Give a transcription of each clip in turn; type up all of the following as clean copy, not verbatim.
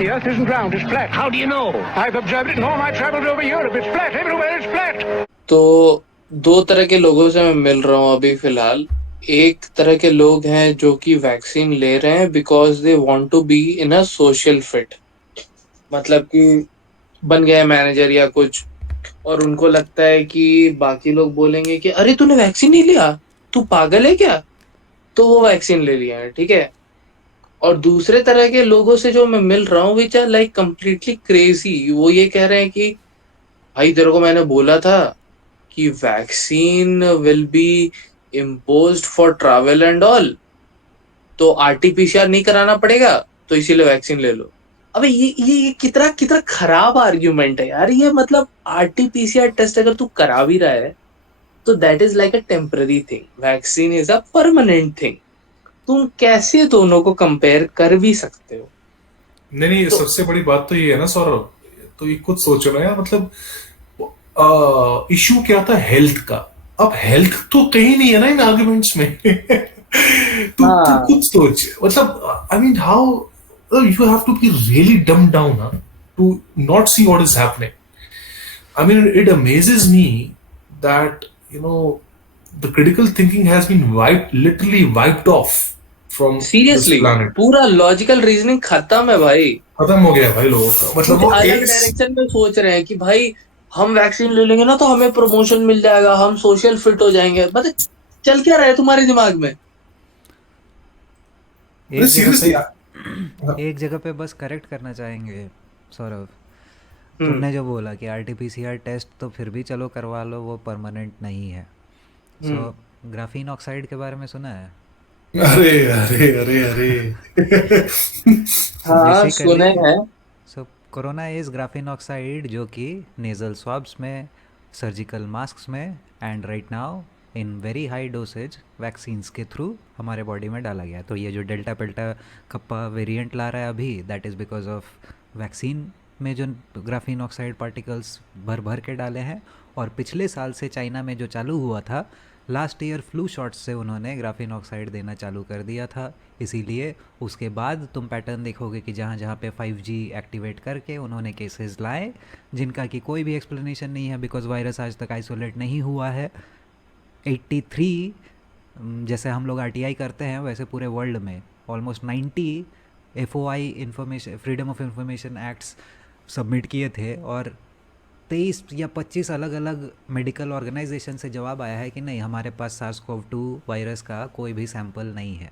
The Earth isn't round, it's flat. How do you know? I've observed it in all my travels over Europe. It's flat. Everywhere it's flat. तो दो तरह के लोगों से मैं मिल रहा हूँ अभी फिलहाल। एक तरह के लोग हैं जो कि वैक्सीन ले रहे हैं because they want to be in a social fit, मतलब कि बन गए मैनेजर या कुछ, और उनको लगता है कि बाकी लोग बोलेंगे कि अरे तूने वैक्सीन नहीं लिया, तू पागल है क्या, तो वो वैक्सीन ले लिया है, ठीक है। और दूसरे तरह के लोगों से जो मैं मिल रहा हूँ which are like completely crazy, वो ये कह रहे हैं कि भाई तेरे को मैंने बोला था कि vaccine will be imposed for travel and all, तो आरटीपीसीआर नहीं कराना पड़ेगा, तो इसीलिए वैक्सीन ले लो। अबे ये कितना कितना खराब आर्ग्यूमेंट है यार ये। मतलब आरटीपीसीआर टेस्ट अगर तू करा भी रहा है तो that is like a temporary thing, vaccine is a permanent thing. तुम कैसे दोनों को कंपेयर कर भी सकते हो? नहीं, तो सबसे बड़ी बात तो ये है ना सौरभ, तो ये खुद सोचो ना यार, मतलब इशू क्या था हेल्थ का। अब हेल्थ तो कहीं नहीं है ना इन आर्गुमेंट्स में। तू हाँ, खुद सोच, मतलब I mean how you have to be really dumb down to not see what is happening. I mean, it amazes me that, you know, the critical thinking has been literally wiped off from this seriously planet. पूरा logical reasoning खत्म है भाई। खत्म हो गया है भाई लोगों का, मतलब कुछ वो अलग एक डायरेक्शन में सोच रहे हैं कि भाई हम वैक्सीन ले लेंगे ना तो हमें प्रमोशन मिल जाएगा, हम सोशल फिट हो जाएंगे। मतलब चल क्या रहा है तुम्हारे दिमाग में? एक जगह सीरियसली। पे एक जगह पे बस करेक्ट करना चाहेंगे सौरभ। तुमने जो बोला कि आरटीपीसीआर टेस्ट तो फिर भी चलो करवा लो, वो परमानेंट नहीं है। सो ग्राफीन ऑक्साइड के बारे में सुना है? अरे अरे अरे अरे। हाँ सुने बेसिकली हैं। सो कोरोना इज़ ग्राफीन ऑक्साइड, जो कि नेज़ल स्वाब्स में, सर्जिकल मास्क में and right now in very high dosage vaccines के थ्रू हमारे बॉडी में डाला गया। तो ये जो डेल्टा पेल्टा कप्पा वेरिएंट ला रहा है अभी, that is because of vaccine में जो ग्राफीन ऑक्साइड पार्टिकल्स भर भर के डाले हैं। और पिछले साल से चाइना में जो चालू हुआ था, लास्ट ईयर फ्लू शॉट्स से उन्होंने ग्राफीन ऑक्साइड देना चालू कर दिया था। इसीलिए उसके बाद तुम पैटर्न देखोगे कि जहाँ जहाँ पे 5G एक्टिवेट करके उन्होंने केसेस लाए, जिनका कि कोई भी एक्सप्लेनेशन नहीं है बिकॉज वायरस आज तक आइसोलेट नहीं हुआ है। 83 जैसे हम लोग RTI करते हैं वैसे पूरे वर्ल्ड में almost 90 FOI information, freedom of information acts submit किए थे, और 23 या 25 अलग अलग मेडिकल ऑर्गेनाइजेशन से जवाब आया है कि नहीं, हमारे पास SARS-CoV-2 वायरस का कोई भी सैंपल नहीं है।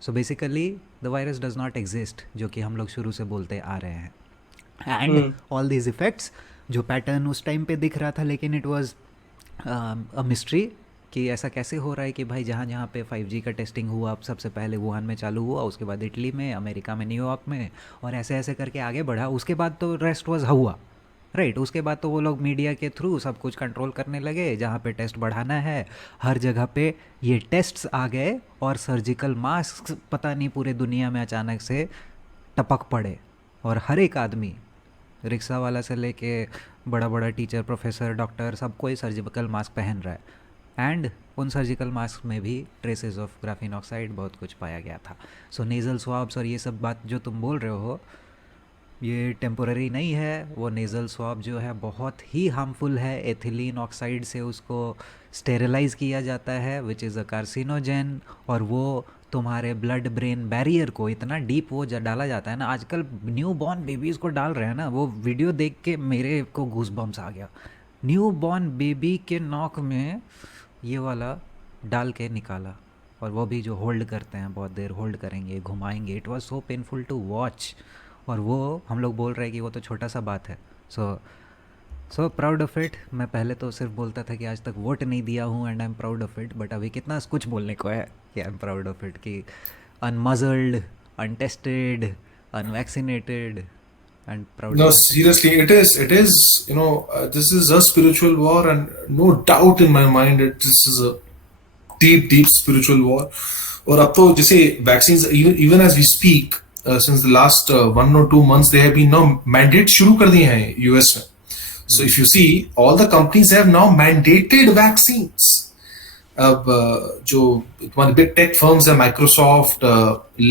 So basically the virus does not exist, जो कि हम लोग शुरू से बोलते आ रहे हैं। एंड ऑल दीज इफ़ेक्ट्स जो पैटर्न उस टाइम पे दिख रहा था, लेकिन इट वाज अ मिस्ट्री कि ऐसा कैसे हो रहा है कि भाई जहाँ जहाँ पे 5G का टेस्टिंग हुआ, अब सबसे पहले वुहान में चालू हुआ, उसके बाद इटली में, अमेरिका में, न्यूयॉर्क में, और ऐसे ऐसे करके आगे बढ़ा। उसके बाद तो रेस्ट वाज हुआ, राइट। उसके बाद तो वो लोग मीडिया के थ्रू सब कुछ कंट्रोल करने लगे, जहाँ पे टेस्ट बढ़ाना है हर जगह पे ये टेस्ट्स आ गए, और सर्जिकल मास्क पता नहीं पूरे दुनिया में अचानक से टपक पड़े, और हर एक आदमी, रिक्शा वाला से लेके बड़ा बड़ा टीचर, प्रोफेसर, डॉक्टर, सब कोई सर्जिकल मास्क पहन रहा है। एंड उन सर्जिकल मास्क में भी ट्रेसेस ऑफ ग्राफीन ऑक्साइड बहुत कुछ पाया गया था। सो नेज़ल स्वाब्स और ये सब बात जो तुम बोल रहे हो, ये टेम्पोररी नहीं है। वो नेज़ल स्वाब जो है बहुत ही हार्मफुल है। एथिलीन ऑक्साइड से उसको स्टेरिलाइज किया जाता है, विच इज़ अ कार्सिनोजेन, और वो तुम्हारे ब्लड ब्रेन बैरियर को इतना डीप वो डाला जाता है ना। आजकल न्यू बॉर्न बेबीज़ को डाल रहे हैं ना, वो वीडियो देख के मेरे को गूस बम्स आ गया। न्यू बॉर्न बेबी के नॉक में ये वाला डाल के निकाला, और वो भी जो होल्ड करते हैं, बहुत देर होल्ड करेंगे, घुमाएंगे। It was so painful to watch, और वो हम लोग बोल रहे हैं कि वो तो छोटा सा बात है। So proud of it. मैं पहले तो सिर्फ बोलता था कि आज तक वोट नहीं दिया हूँ and I am proud of it, but अभी कितना कुछ बोलने को है कि I am proud of it, कि unmuzzled, untested, unvaccinated and proud No, of it. seriously, it is, you know, this is a spiritual war, and no doubt in my mind that this is a deep spiritual war. और अब तो जैसे vaccines, even as we speak, since the last 1 or 2 months, they have been now mandate शुरू कर दिए हैं US में. So if you see, all the companies have now mandated vaccines. अब जो तुम्हारे big tech firms है, Microsoft,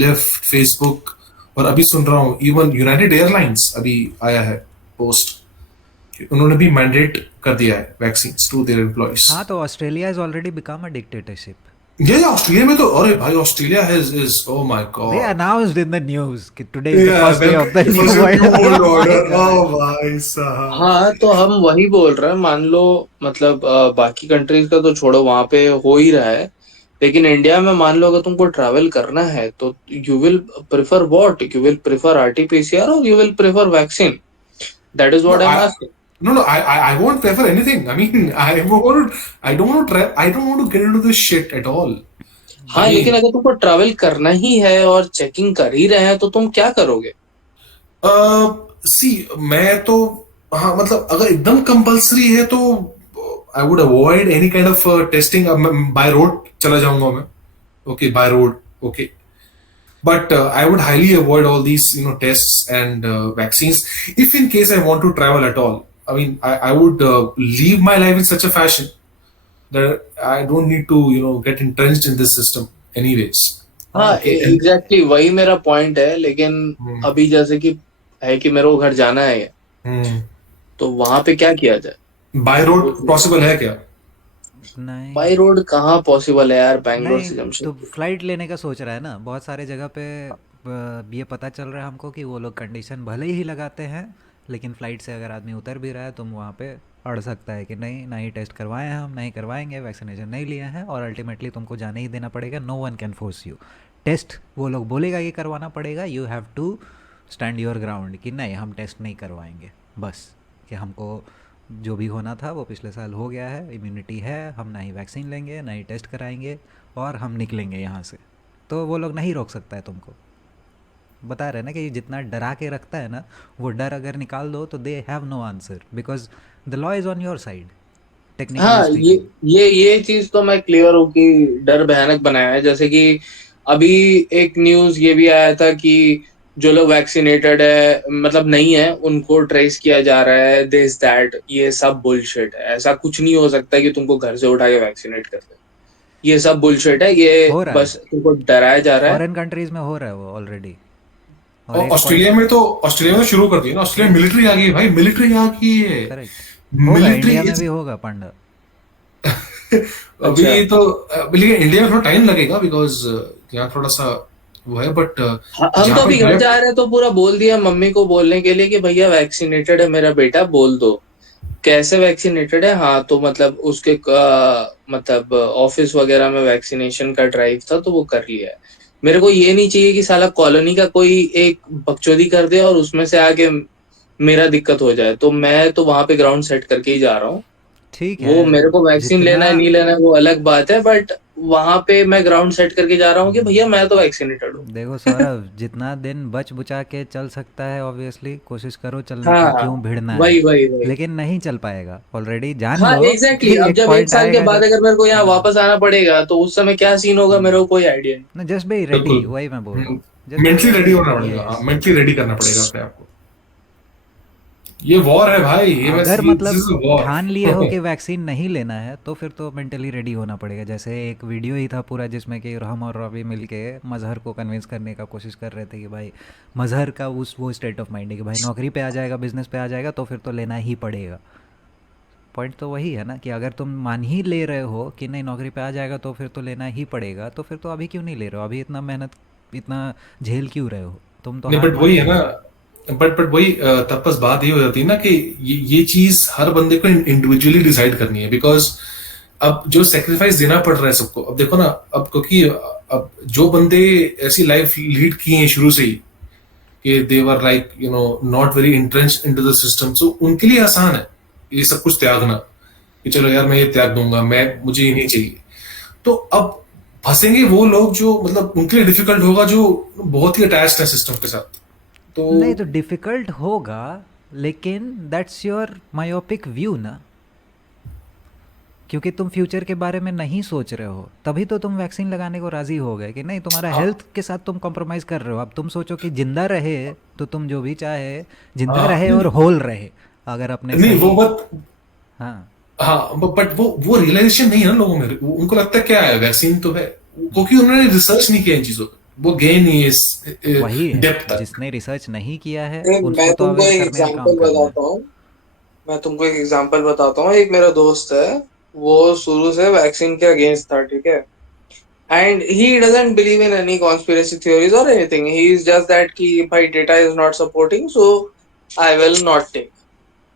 Lyft, Facebook, और अभी सुन रहा हूँ इवन यूनाइटेड एयरलाइंस अभी आया है पोस्ट, उन्होंने भी मैंडेट कर दिया है वैक्सीन टू देयर एम्प्लॉइज। हाँ तो Australia is already become a dictatorship. ये ऑस्ट्रेलिया में तो, अरे भाई Australia is oh my They god, announced in the news that today is the Yeah, first day of the new new world world order. order. Oh भाई साहब। हाँ तो हम वही बोल रहे हैं, मान लो मतलब बाकी कंट्रीज का तो छोड़ो, वहां पे हो ही रहा है, लेकिन इंडिया में मान लो अगर तुमको ट्रैवल करना है तो you will prefer what, you will prefer RTPCR और you will prefer vaccine? That is what I am asking. No, I won't prefer anything. I mean, I don't want to get into this shit at all. हाँ I mean, लेकिन अगर तुमको travel करना ही है और checking कर ही रहे हैं तो तुम क्या करोगे? see, मैं तो, हाँ मतलब अगर एकदम कंपल्सरी है तो I would avoid any kind of testing. अब मैं by road चला जाऊंगा मैं, okay, by road, okay. But I would highly avoid all these, tests and vaccines. If in case I want to travel at all, I mean, I would live my life in such a fashion that I don't need to, get entrenched in this system anyways. हाँ Okay. Exactly वही मेरा point है, लेकिन अभी जैसे कि है कि मेरे को घर जाना है Hmm. तो वहां पे क्या किया जाए? By road possible है क्या? नहीं बाई रोड कहाँ पॉसिबल है यार, बैंगलोर से नहीं, तो जमशेदपुर. फ्लाइट लेने का सोच रहा है ना. बहुत सारे जगह पे ये पता चल रहा है हमको कि वो लोग कंडीशन भले ही लगाते हैं, लेकिन फ़्लाइट से अगर आदमी उतर भी रहा है तुम वहाँ पे अड़ सकता है कि नहीं, ना ही टेस्ट करवाए हैं हम, नहीं करवाएंगे, वैक्सीनेशन नहीं लिए हैं, और अल्टीमेटली तुमको जाने ही देना पड़ेगा. No one can force you. Test वो लोग बोलेगा कि करवाना पड़ेगा, you have to stand your ground कि नहीं हम टेस्ट नहीं करवाएंगे, बस कि हमको जो भी होना था वो पिछले साल हो गया है, इम्यूनिटी है, हम ना ही वैक्सीन लेंगे ना ही टेस्ट कराएंगे और हम निकलेंगे यहाँ से. तो वो लोग नहीं रोक सकता है तुमको. बता रहे हैं ना कि जितना डरा के रखता है ना, वो डर अगर निकाल दो तो they have no answer because the law is on your side हाँ टेक्निकली ये चीज तो मैं क्लियर हूँ कि डर भयानक बनाया है. जैसे कि अभी एक न्यूज ये भी आया था कि जो लोग वैक्सीनेटेड है मतलब नहीं है उनको ट्रेस किया जा रहा है, दिस दैट, ये सब बुलशिट है. ऐसा कुछ नहीं हो सकता कि तुमको घर से उठा के वैक्सीनेट कर दे. ये सब बुलशिट है, ये हो रहा है. बस तुमको डराया जा रहा है. फॉरेन कंट्रीज में हो रहा है वो ऑलरेडी. और और एक ऑस्ट्रेलिया में शुरू कर दिया ना. ऑस्ट्रेलिया मिलिट्री आ गई भाई, मिलिट्री आ गई है. करेक्ट होगा, मिलिट्री इंडिया में भी होगा पांडा. अभी तो लेकिन इंडिया में थोड़ा टाइम लगेगा बिकॉज यहाँ थोड़ा सा वो है, बट हम तो अभी घर जा रहे हैं तो पूरा बोल दिया मम्मी को बोलने के लिए कि भैया वैक्सीनेटेड है मेरा बेटा, बोल दो. कैसे वैक्सीनेटेड है? हाँ तो मतलब उसके मतलब ऑफिस वगैरह में वैक्सीनेशन का ड्राइव था तो वो कर लिया है. मेरे को ये नहीं चाहिए कि साला कॉलोनी का कोई एक बकचोदी कर दे और उसमें से आगे मेरा दिक्कत हो जाए. तो मैं तो वहां पे ग्राउंड सेट करके ही जा रहा हूँ. ठीक है, वो मेरे को वैक्सीन लेना है नहीं लेना है वो अलग बात है, बट वहां पे मैं ग्राउंड सेट करके जा रहा हूँ कि भैया मैं तो वैक्सीनेटेड हूँ. देखो सौरभ, जितना दिन बच बुचा के चल सकता है ऑब्वियसली कोशिश करो चलने हाँ की, क्यों भिड़ना है. वही लेकिन नहीं चल पाएगा, ऑलरेडी जान हाँ लो एग्जैक्टली. कि अब एक जब एक पॉइंट साल के आएगा बाद जब अगर मेरे को यहाँ वापस आना पड़ेगा तो उस समय क्या सीन होगा मेरे को कोई आइडिया नहीं. ना. जस्ट बी रेडी, बिल्कुल. वही मैं बोल रहा हूँ. Just mentally be ready ready. होना पड़ेगा. Yes. मेंटली रेडी करना पड़ेगा अपने आप को. ये वॉर है भाई, ये बस अगर this is a मतलब war. ठान लिए हो कि वैक्सीन नहीं लेना है तो फिर तो मेंटली रेडी होना पड़ेगा. जैसे एक वीडियो ही था पूरा जिसमें कि हम और रवि मिलके मजहर को कन्विंस करने का कोशिश कर रहे थे कि भाई मजहर का वो स्टेट ऑफ माइंड है कि भाई नौकरी पे आ जाएगा, बिजनेस पे आ जाएगा तो फिर तो लेना ही पड़ेगा. पॉइंट तो वही है ना कि अगर तुम मान ही ले रहे हो कि नहीं नौकरी पे आ जाएगा तो फिर तो लेना ही पड़ेगा, तो फिर तो अभी क्यों नहीं ले रहे हो? अभी इतना मेहनत इतना झेल क्यों रहे हो तुम? तो नहीं, हार बट वही है मान ना. बट वही तब बस बात ये हो जाती है ना कि ये चीज हर बंदे को इंडिविजुअली डिसाइड करनी है. बिकॉज अब जो सेक्रीफाइस देना पड़ रहा है सबको, अब देखो ना, अब क्योंकि अब जो बंदे ऐसी लाइफ लीड किए हैं शुरू से ही कि they were like not very entrenched into the system, so उनके लिए आसान है ये सब कुछ त्यागना कि चलो यार मैं ये त्याग दूंगा, मुझे ये नहीं चाहिए. तो अब फंसेंगे वो लोग जो मतलब उनके लिए डिफिकल्ट होगा, जो बहुत ही अटैच्ड है सिस्टम के साथ. तो नहीं तो डिफिकल्ट होगा, लेकिन दैट्स योर मायोपिक व्यू ना, क्योंकि तुम फ्यूचर के बारे में नहीं सोच रहे हो, तभी तो तुम वैक्सीन लगाने को राजी हो गए कि नहीं. तुम्हारा हेल्थ के साथ तुम कॉम्प्रोमाइज़ कर रहे हो. अब तुम सोचो कि जिंदा रहे तो तुम जो भी चाहे जिंदा रहे और होल रहे. अगर अपने नहीं सही, वो बात, हाँ हाँ, बट वो रियलाइजेशन नहीं है ना लोगों में. उनको लगता है क्या है वैक्सीन तो है, क्योंकि उन्होंने रिसर्च नहीं किया इन चीजों पे. वो गए नहीं इस वही है, डेप्थ तक। जिसने रिसर्च नहीं किया है मैं उसको तो तुमको अवेयर एक करने का काम एग्जांपल करना है। बताता हूँ। मैं तुमको एक एग्जांपल बताता हूँ। एक मेरा दोस्त है, वो शुरू से वैक्सीन के अगेंस्ट था, ठीक है। And he doesn't believe in any conspiracy theories और anything, he is just that कि भाई data is not supporting, so I will not take.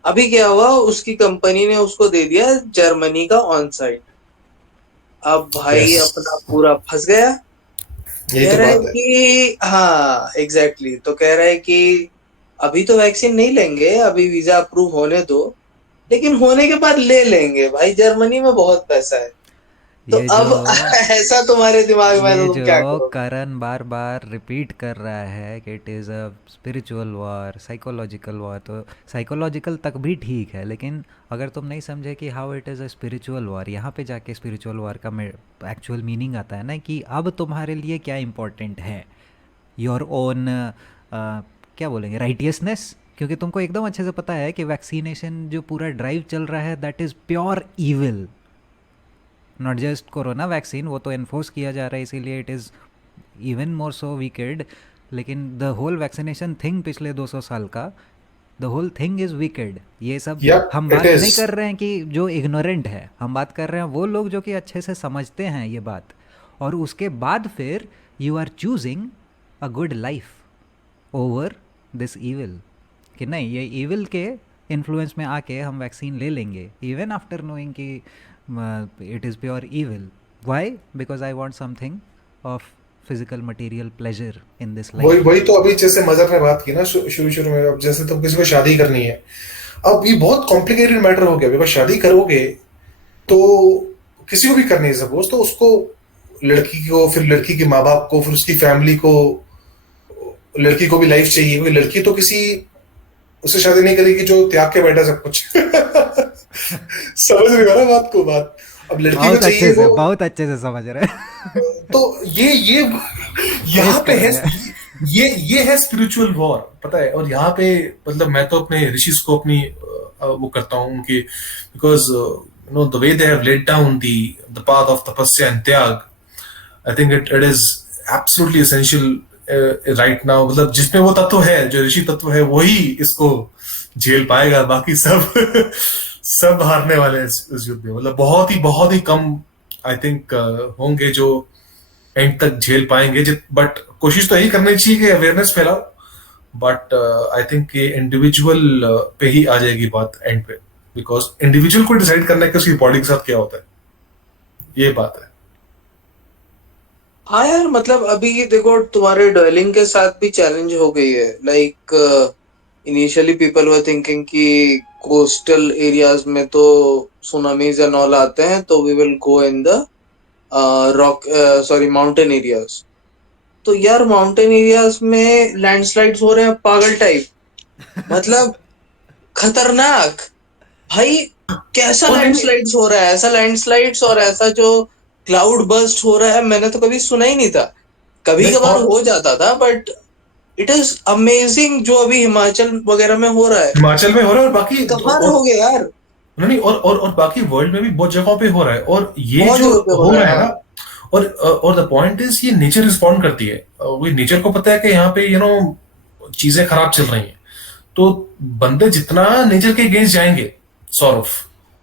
अभी क्या हुआ, उसकी कंपनी ने उसको दे दिया जर्मनी का ऑन साइट। अब भाई यस, अपना पूरा फंस गया। यही कह तो रहा है बात है। कि हाँ एग्जैक्टली, तो कह रहा है कि अभी तो वैक्सीन नहीं लेंगे, अभी वीजा अप्रूव होने दो, लेकिन होने के बाद ले लेंगे, भाई जर्मनी में बहुत पैसा है। तो ये जो अब ऐसा तुम्हारे दिमाग में है ये तो तुम जो क्या करोगे? करण बार बार रिपीट कर रहा है कि it is a spiritual war, psychological war, तो साइकोलॉजिकल तक भी ठीक है, लेकिन अगर तुम नहीं समझे कि how it is a spiritual war, यहाँ पे जाके स्पिरिचुअल वॉर का एक्चुअल मीनिंग आता है ना, कि अब तुम्हारे लिए क्या इम्पोर्टेंट है, योर ओन क्या बोलेंगे, राइटियसनेस। क्योंकि तुमको एकदम अच्छे से पता है कि वैक्सीनेशन जो पूरा ड्राइव चल रहा है that is pure evil. Not just corona vaccine, वो तो एनफोर्स किया जा रहा है इसीलिए it is even more so wicked, लेकिन द होल वैक्सीनेशन थिंग पिछले 200 साल का, the whole thing is wicked. ये सब यप, हम इट बात इज। नहीं कर रहे हैं कि जो इग्नोरेंट है, हम बात कर रहे हैं वो लोग जो कि अच्छे से समझते हैं ये बात, और उसके बाद फिर you are choosing a good life over this evil, कि नहीं ये ईविल के इन्फ्लुएंस में आके हम वैक्सीन ले लेंगे इवन आफ्टर नोइंग कि it is pure evil. Why? Because I want something of physical material pleasure in this वही लाइफ। वही तो अभी जैसे मजर ने बात की ना शुरू शुरू में, अब जैसे तुम किसी को शादी करनी है, अब ये बहुत कॉम्प्लिकेटेड मैटर हो गया, बिकॉज शादी करोगे तो किसी को भी करनी है सपोज, तो उसको लड़की को, फिर लड़की के माँ बाप को, फिर उसकी फैमिली को, लड़की को भी लाइफ चाहिए, क्योंकि लड़की तो किसी उससे शादी नहीं करेगी जो त्याग के बैठा सब कुछ। समझ रही हो ना बात को, बात अब लड़की को चाहिए वो। बहुत अच्छे से समझ रहे हैं। तो ये पेश यहाँ पे कर है, रहे हैं। ये है स्पिरिचुअल वॉर, पता है। और यहाँ पे मतलब मैं तो अपने ऋषिज को अपनी वो करता हूँ उनके, because you know the way they have laid down the path of तपस्या एंड त्याग, I think it is absolutely essential right now. मतलब जिसमें वो तत्व है, जो ऋषि तत्व है, वही इसको झेल पाएगा, बाकी सब सब हारने वाले हैं इस युद्ध में। मतलब बहुत ही कम आई थिंक होंगे जो एंड तक झेल पाएंगे। बट कोशिश तो यही करनी चाहिए कि अवेयरनेस फैलाओ, बट आई थिंक ये इंडिविजुअल पे ही आ जाएगी बात एंड पे, बिकॉज इंडिविजुअल को डिसाइड करना है कि उसकी बॉडी के साथ क्या होता है, ये बात है। हाँ यार, मतलब अभी देखो तुम्हारे ड्वेलिंग के साथ भी चैलेंज हो गई है। Like initially people were thinking कि कोस्टल एरियाज में तो सुनामीज एंड ऑल आते हैं, तो we will go in the rock sorry mountain areas. तो यार माउंटेन एरियाज में लैंडस्लाइड्स हो रहे हैं पागल टाइप, मतलब खतरनाक। भाई कैसा और नहीं, लैंडस्लाइड्स हो रहा है, ऐसा लैंडस्लाइड्स और ऐसा जो क्लाउड बर्स्ट हो रहा है, मैंने तो कभी सुना ही नहीं था। कभी नहीं, कभार और हो जाता था, बट इट इज अमेजिंग जो अभी हिमाचल वगैरह में हो रहा है। हिमाचल में हो रहा है, और बाकी कहाँ और रहोगे यार, नहीं, और बाकी वर्ल्ड में भी बहुत जगहों पे हो रहा है। और ये बहुत जो जगह पे हो हो रहा रहा है। है हाँ, ना, और द पॉइंट इज ये नेचर रिस्पॉन्ड करती है। वो नेचर को पता है कि यहाँ पे चीजें खराब चल रही हैं, तो बंदे जितना नेचर के अगेंस्ट जाएंगे सौरभ,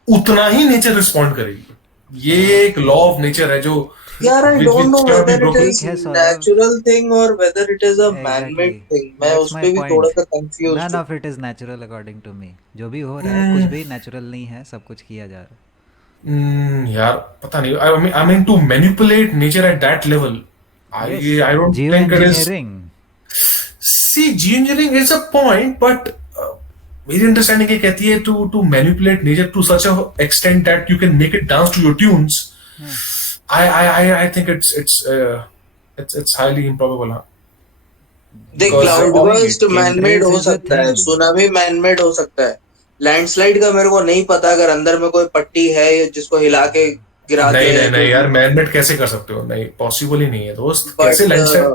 उतना ही नेचर रिस्पॉन्ड करेगी। ये एक लॉ ऑफ नेचर है जो यार I don't know which cannot be whether it broken. Is ठीक है सौरभ, नेचुरल थिंग और whether it is a man exactly, made thing. मैं दैट्स उस माय पे भी थोड़ा पॉइंट। सा कंफ्यूज नन हूँ। Of it is natural according to me. जो भी हो रहा है कुछ हम्म, भी नेचुरल नहीं है, सब कुछ किया जा रहा है। यार पता नहीं, I mean to manipulate nature at that level, I yes, I don't Jio think it is. Engineering. See, geoengineering is a point, but मेरी अंडरस्टैंडिंग ये कहती है to manipulate nature to such a extent that you can make it dance to your tunes. I think it's highly improbable, हाँ. देख, Because I am cloud doing burst it, man made chemtrails हो is a सकता है, thing. Tsunami man made हो सकता है। Landslide का मेरे को नहीं पता, अगर अंदर में कोई पट्टी है जिसको हिला के गिरा नहीं दिया या नहीं जो नहीं यार, भी, मैनमेड कैसे कर सकते हो? नहीं, पॉसिबल ही नहीं है दोस्त, कैसे बट लैंडस्लाइड?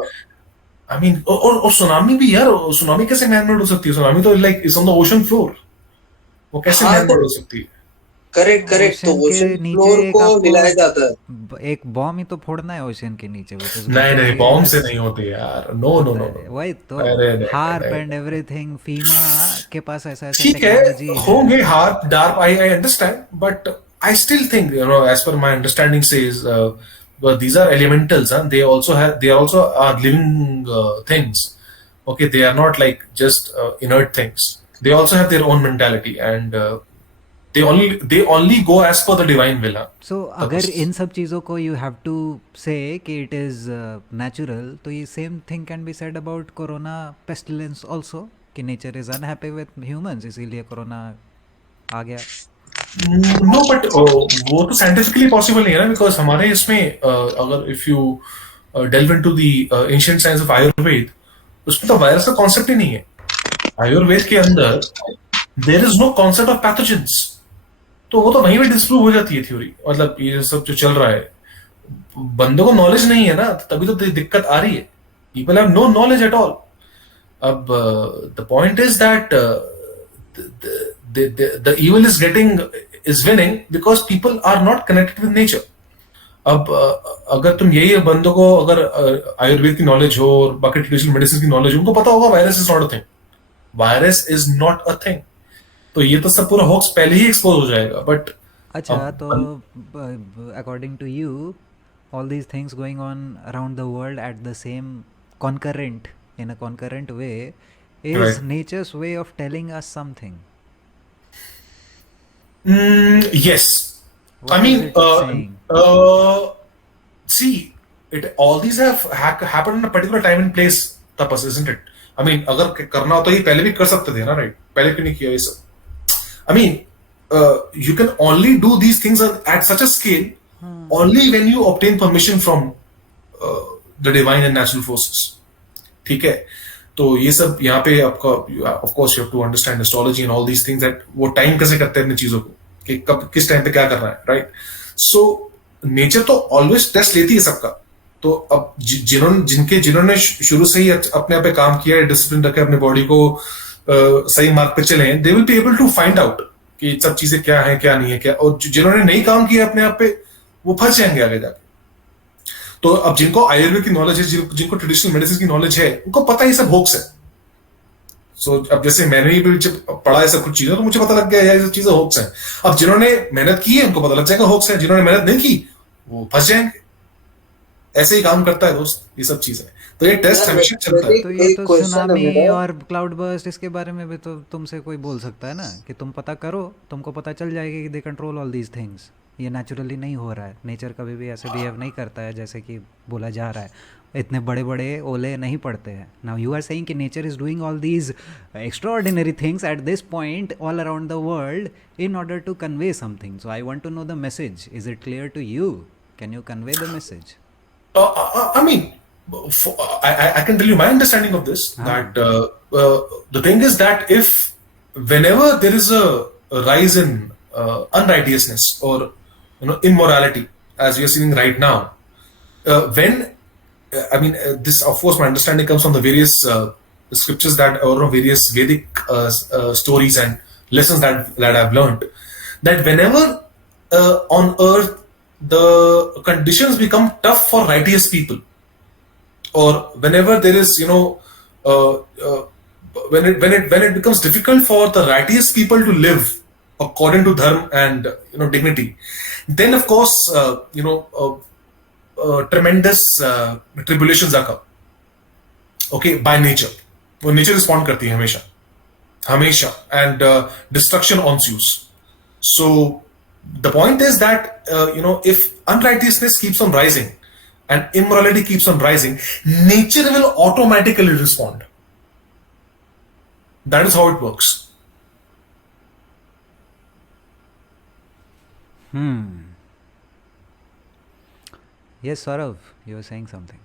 आई मीन और सुनामी भी यार, सुनामी कैसे मैनमेड हो सकती है? सुनामी तो like is on the ocean floor, वो कैसे हाँ मैनमेड तो हो सकती है? करेक्ट करेक्ट, तो ओशन के ओशन नीचे फ्लोर एक को आपको हिलाया जाता है। एक बॉम्ब ही तो फोड़ना है ओशन के नीचे, विच इज गोइंग नहीं टू नहीं, बॉम्ब से क्रिएट, नहीं होती यार, नो नो होता नो है नो। वही तो। अरे नहीं नहीं हार्प नहीं। एंड एवरीथिंग, फीमा के पास ऐसा ऐसा ठीक है, टेक्नोलॉजी है। होंगे हार्प डार्प, I understand, but I still think, you know, as per my understanding says, these are elementals, huh? They also are living things. Okay, they are not like just inert things. They also have their own mentality, and they only go as per the divine will, huh? सो अगर Tapas. इन सब चीज़ों को you have to से कि it is natural, तो ये same thing can be said about corona pestilence also, कि nature is unhappy with humans, इसीलिए कोरोना आ गया। नो बट वो तो साइंटिफिकली पॉसिबल नहीं है ना, बिकॉज हमारे इसमें अगर if you delve into the ancient science of Ayurveda, उसमें तो वायरस का कॉन्सेप्ट ही नहीं है। आयुर्वेद के अंदर there is no concept of pathogens, तो वो तो वहीं पे डिस्प्रूव हो जाती है थ्योरी। मतलब ये सब जो चल रहा है, बंदों को नॉलेज नहीं है ना, तभी तो दिक्कत आ रही है। People have no knowledge at all. अब the point is that the evil is winning because people are not connected with nature. अब अगर तुम यही बंदों को, अगर आयुर्वेद की नॉलेज हो और बाकी ट्रेडिशनल मेडिसिन की नॉलेज हो, उनको पता होगा virus is not a thing, virus is not a thing. तो ये तो सब पूरा होक्स पहले ही एक्सपोज हो जाएगा। बट अच्छा, तो according to you, all these things going on around the world at the same concurrent, in a concurrent way, is Right. nature's way of telling us something. yes, What I is mean, it saying? see, all these have happened in a particular time and place, tapas, isn't it? I mean, अगर करना हो तो ये पहले भी कर सकते थे ना, राइट? पहले क्यों नहीं किया ये सब? I mean, you can only do these things at such a scale only when you obtain permission from the divine and natural forces. ठीक है, तो ये सब यहाँ पे आपका, of course you have to understand astrology and all these things, that वो time कैसे करते हैं अपनी चीजों को, कि कब किस टाइम पे क्या करना है, राइट? सो नेचर तो ऑलवेज टेस्ट लेती है सबका। तो अब जिन्होंने शुरू से ही अपने आप पे काम किया है, डिसिप्लिन रखे, अपने बॉडी को सही मार्ग पे चले हैं, they will be able to find out कि सब चीजें क्या है क्या नहीं है क्या। और जिन्होंने नहीं काम किया अपने आप पे, वो फंस जाएंगे आगे जाके। तो अब जिनको आयुर्वेद की नॉलेज है, जिनको ट्रेडिशनल मेडिसिन की नॉलेज है, उनको पता ही सब होक्स है। सो अब जैसे मैंने भी जब पढ़ा है सब कुछ चीजें, तो मुझे पता लग गया यार ये सब चीजें होक्स हैं। अब जिन्होंने मेहनत की है, उनको पता लग जाएगा होक्स है, जिन्होंने मेहनत नहीं की वो फंस जाएंगे। ऐसे ही काम करता है दोस्त, ये सब चीजें। तो ये टेस्ट हमेशा चलता है। तो ये एक तो क्वेश्चन है सुनामी मेरा। और क्लाउड बर्स्ट, इसके बारे में भी तो तुमसे कोई बोल सकता है ना, कि तुम पता करो, तुमको पता चल जाएगा कि they control all these things. ये नेचुरली नहीं हो रहा है, नेचर कभी भी ऐसे बिहेव नहीं करता है जैसे कि बोला जा रहा है। इतने बड़े बड़े ओले नहीं पड़ते हैं। नाउ यू आर सेइंग कि nature is doing all these extraordinary things at this point all around the world in order to convey something. So I want to know the message, is it clear to you? Can you convey the message? I mean, I can tell you my understanding of this. That the thing is that if whenever there is a rise in unrighteousness or immorality, as we are seeing right now, when I mean this, of course, my understanding comes from the various scriptures that, or various Vedic stories and lessons that I've learned, that whenever on earth the conditions become tough for righteous people, or whenever there is when it becomes difficult for the righteous people to live according to dharma and dignity, then of course tremendous tribulations occur. Okay, by nature, वो nature respond करती है हमेशा, and destruction ensues. So the point is that if unrighteousness keeps on rising and immorality keeps on rising, nature will automatically respond. That is how it works. Yes, Saurav, you were saying something.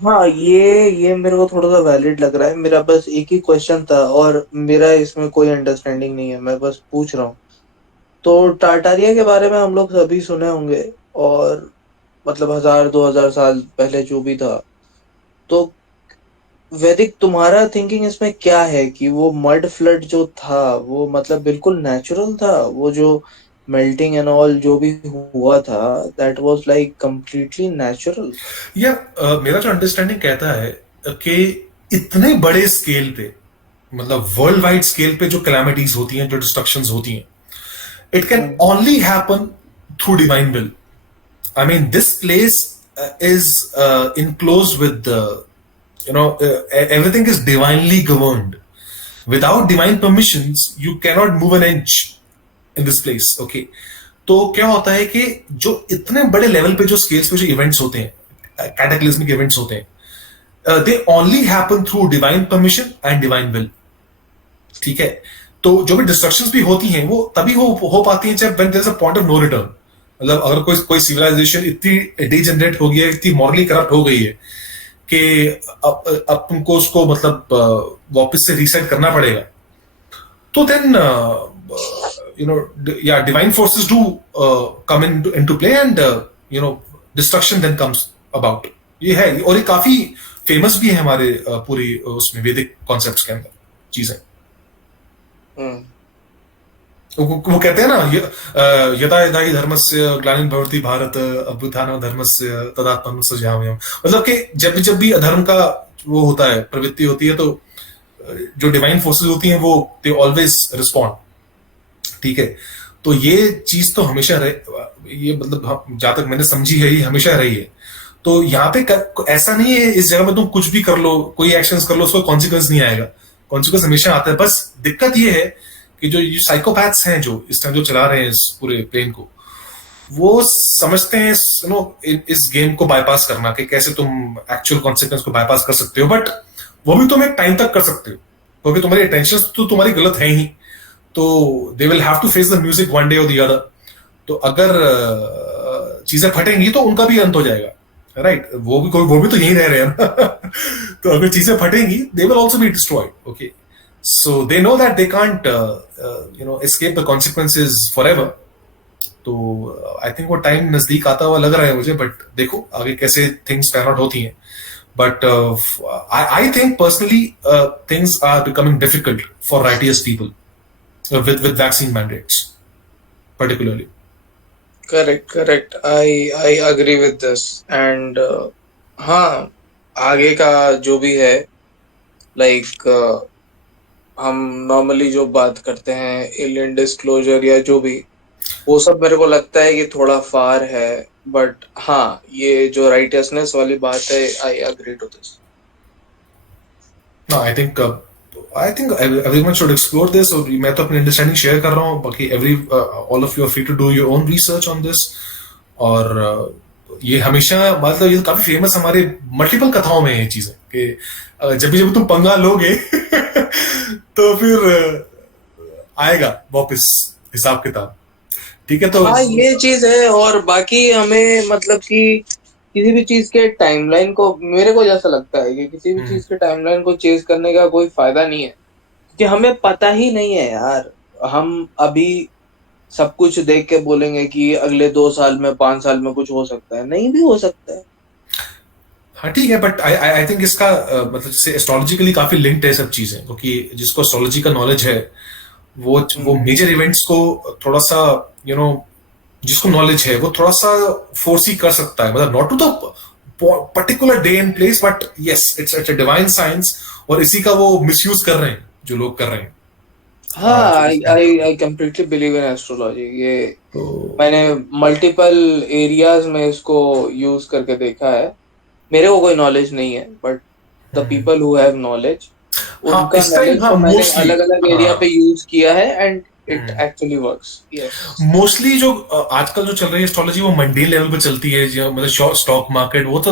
हाँ, ये मेरे को थोड़ा सा valid लग रहा है। मेरा बस एक ही क्वेश्चन था और मेरा इसमें कोई अंडरस्टैंडिंग नहीं है, मैं बस पूछ रहा हूँ। तो टारटारिया के बारे में हम लोग सभी सुने होंगे, और मतलब 1000-2000 साल पहले जो भी था, तो वैदिक, तुम्हारा थिंकिंग इसमें क्या है कि वो मड फ्लड जो था वो मतलब बिल्कुल नेचुरल था, वो जो मेल्टिंग एंड ऑल जो भी हुआ था, that was like completely natural? या मेरा जो अंडरस्टैंडिंग कहता है कि इतने बड़े स्केल पे, मतलब वर्ल्ड वाइड स्केल पे जो कैलामिटीज होती हैं, जो डिस्ट्रक्शंस होती हैं, it can only happen through divine will. I mean, this place is enclosed with the, everything is divinely governed. Without divine permissions, you cannot move an inch in this place. Okay. तो क्या होता है कि जो इतने बड़े level पे जो स्केल्स पे जो इवेंट्स होते हैं, कैटाक्लिज्मिक इवेंट्स होते हैं, they only happen through divine permission and divine will. ठीक है. तो जो भी डिस्ट्रक्शंस भी होती हैं वो तभी हो पाती हैं जब when there is a point of no return. मतलब अगर कोई सिविलाइजेशन इतनी डिजेनरेट हो गई है, इतनी मॉरली करप्ट हो गई है कि अब तुमको उसको मतलब वापस से रीसेट करना पड़ेगा, तो देन या divine forces do come into play and destruction then comes about. ये है, और ये काफी फेमस भी है हमारे पूरी उसमें वैदिक कॉन्सेप्ट्स के अंदर चीजें. वो कहते हैं ना, यदा यदा ही धर्मस्य ग्लानिर्भवति भारत अभ्युत्थानं धर्मस्य तदात्मनं सृजाम्यहम्. मतलब कि जब भी अधर्म का वो होता है, प्रवृत्ति होती है, तो जो डिवाइन फोर्सेस होती हैं वो दे ऑलवेज रिस्पॉन्ड. ठीक है. तो ये चीज तो हमेशा ये मतलब जहां तक मैंने समझी है ये हमेशा रही है. तो यहाँ पे ऐसा नहीं है इस जगह में तुम कुछ भी कर लो, कोई एक्शंस कर लो, उसको कॉन्सिक्वेंस नहीं आएगा. कॉन्सिक्वेंस हमेशा आता है. बस दिक्कत ये है कि जो ये साइकोपैथ्स हैं जो इस टाइम जो चला रहे हैं इस पूरे प्लेन को, वो समझते हैं इस गेम को बाईपास करना, कि कैसे तुम एक्चुअल कॉन्सिक्वेंस को बाईपास कर सकते हो. बट वो भी तुम एक टाइम तक कर सकते हो, क्योंकि तुम्हारी इंटेंशन तो तुम्हारी गलत है ही. तो they will have to face the music one day और द अदर. तो अगर चीजें फटेंगी तो उनका भी अंत हो जाएगा. राइट. वो भी तो यही रह रहे हैं. तो अगर चीजें फटेंगी, they will also be destroyed. Okay. So they know that they can't, escape the consequences forever. तो I think वो टाइम नजदीक आता हुआ लग रहा है मुझे. बट देखो आगे कैसे थिंग्स पैन आउट होती हैं. But I think personally things are becoming difficult for righteous people with vaccine mandates particularly. Correct. I agree with this. And हाँ, आगे का जो भी है, लाइक हम नॉर्मली जो बात करते हैं एलियन डिस्क्लोजर या जो भी, वो सब मेरे को लगता है कि थोड़ा फार है. बट हाँ, ये जो राइटियसनेस वाली बात है, I agree to this. No, I think everyone should explore this. और मैं तो अपनी अंडरस्टैंडिंग शेयर कर रहा हूँ. बाकी all of you are free to do your own research on this. और ये हमेशा मतलब ये काफी फेमस हमारे मल्टीपल कथाओं में ये चीजें कि जब तुम पंगा लोगे तो फिर आएगा वापस हिसाब किताब. ठीक है. तो हाँ, ये चीज है. और बाकी हमें मतलब कि किसी भी चीज के टाइमलाइन को, मेरे को जैसा लगता है कि किसी भी चीज के टाइमलाइन को चेज करने का कोई फायदा नहीं है, कि हमें पता ही नहीं है यार. हम अभी सब कुछ देख के बोलेंगे कि अगले 2 साल में 5 साल में कुछ हो सकता है, नहीं भी हो सकता है. हाँ ठीक है. बट आई थिंक इसका मतलब जैसे एस्ट्रोलॉजिकली काफी लिंक्ड है सब चीजें, क्योंकि जिसको एस्ट्रोलॉजी का नॉलेज है वो मेजर इवेंट्स को थोड़ा सा जिसको नॉलेज है वो थोड़ा सा फोर्सी कर सकता है. मतलब not to the particular day and place, but yes it's a divine science. और इसी का वो मिसयूज कर रहे हैं जो लोग कर रहे हैं. हाँ, I completely believe in astrology. ये मैंने मल्टीपल एरियाज में इसको यूज करके देखा है. मेरे को कोई नॉलेज नहीं है, but the people who have knowledge, उनका नॉलेज को मैंने अलग अलग एरिया पे यूज किया है and it actually works. Mostly जो आजकल जो चल रही है एस्ट्रोलॉजी वो मंडेन लेवल पे चलती है. जो मतलब स्टॉक मार्केट, वो तो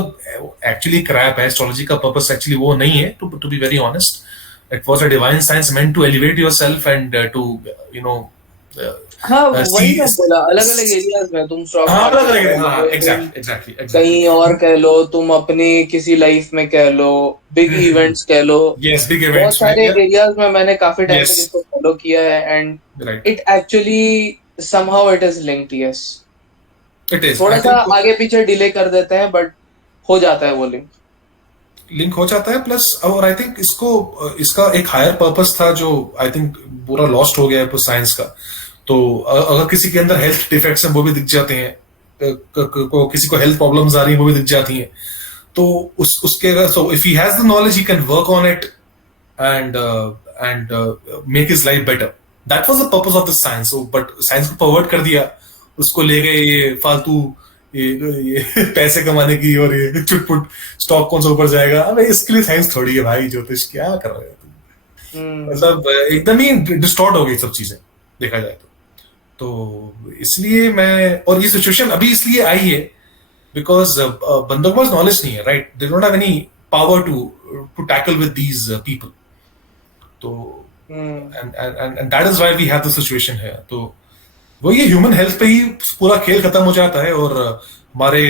एक्चुअली क्रैप है. एस्ट्रोलॉजी का पर्पस एक्चुअली वो नहीं है. To be very honest, it was a divine science meant to elevate yourself and to हाँ, वही मैं बोला, अलग अलग एरियाज में तुम स्टॉक एग्जैक्टली कहीं और कह लो, तुम अपनी किसी लाइफ में कह लो, बिग इवेंट्स कह लो. यस, बिग बहुत इवेंट्स सारे एरियाज में मैंने काफी टाइम तक इसको फॉलो किया है and it actually somehow it is linked. Yes, it is थोड़ा सा आगे पीछे डिले कर देते हैं बट हो जाता है वो लिंक. लिंक हो जाता है प्लस, और आई थिंक इसका एक हायर पर्पस था जो आई थिंक पूरा लॉस्ट हो गया है साइंस का। तो अगर किसी के अंदर हेल्थ डिफेक्ट्स हैं वो भी दिख जाते हैं, किसी को हेल्थ प्रॉब्लम्स आ रही हैं वो भी दिख जाती हैं, तो उसके अगर, so if he has the knowledge he can work on it and make his life better. That was the purpose of the science. But science को परवर्ट कर दिया, उसको ले गए ये फालतू ये पैसे कमाने की, और ये चुटपुट स्टॉक कौन सा ऊपर जाएगा। अब इसके लिए साइंस थोड़ी है भाई, ज्योतिष क्या कर रहे हो तुम? मतलब एकदम ही डिस्टॉर्ट हो गई सब चीजें देखा जाए तो इसलिए मैं, और ये सिचुएशन अभी इसलिए आई है बिकॉज बंदों के पास नॉलेज नहीं है, right? They don't have any power to tackle with these people. तो and that is why we have the situation है। तो वो ये ह्यूमन हेल्थ पे ही पूरा खेल खत्म हो जाता है। और हमारे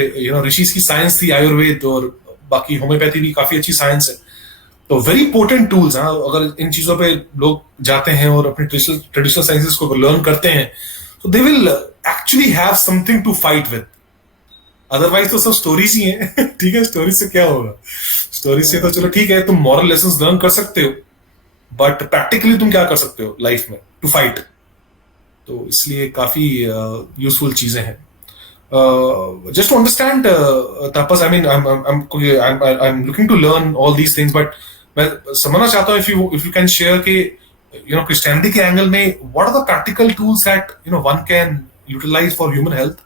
ऋषिज की साइंस थी आयुर्वेद, और बाकी होम्योपैथी भी काफी अच्छी साइंस है। तो वेरी इंपॉर्टेंट टूल्स हैं। अगर इन चीजों पे लोग जाते हैं और अपने ट्रेडिशनल साइंसेस को लर्न करते हैं, तो they will actually have something to fight with. Otherwise तो सब स्टोरीज ही हैं। ठीक है, स्टोरीज से क्या होगा? स्टोरीज से तो चलो ठीक है, तुम मॉरल लेसन्स लर्न कर सकते हो, बट प्रैक्टिकली तुम क्या कर सकते हो लाइफ में टू फाइट? तो इसलिए काफी यूजफुल चीजें हैं। Just to understand, Tapas, I mean, I'm looking to learn all these things, but मैं समझना चाहता हूँ if you can share कि Christianity के एंगल में what are the practical tools that one can utilize for human health?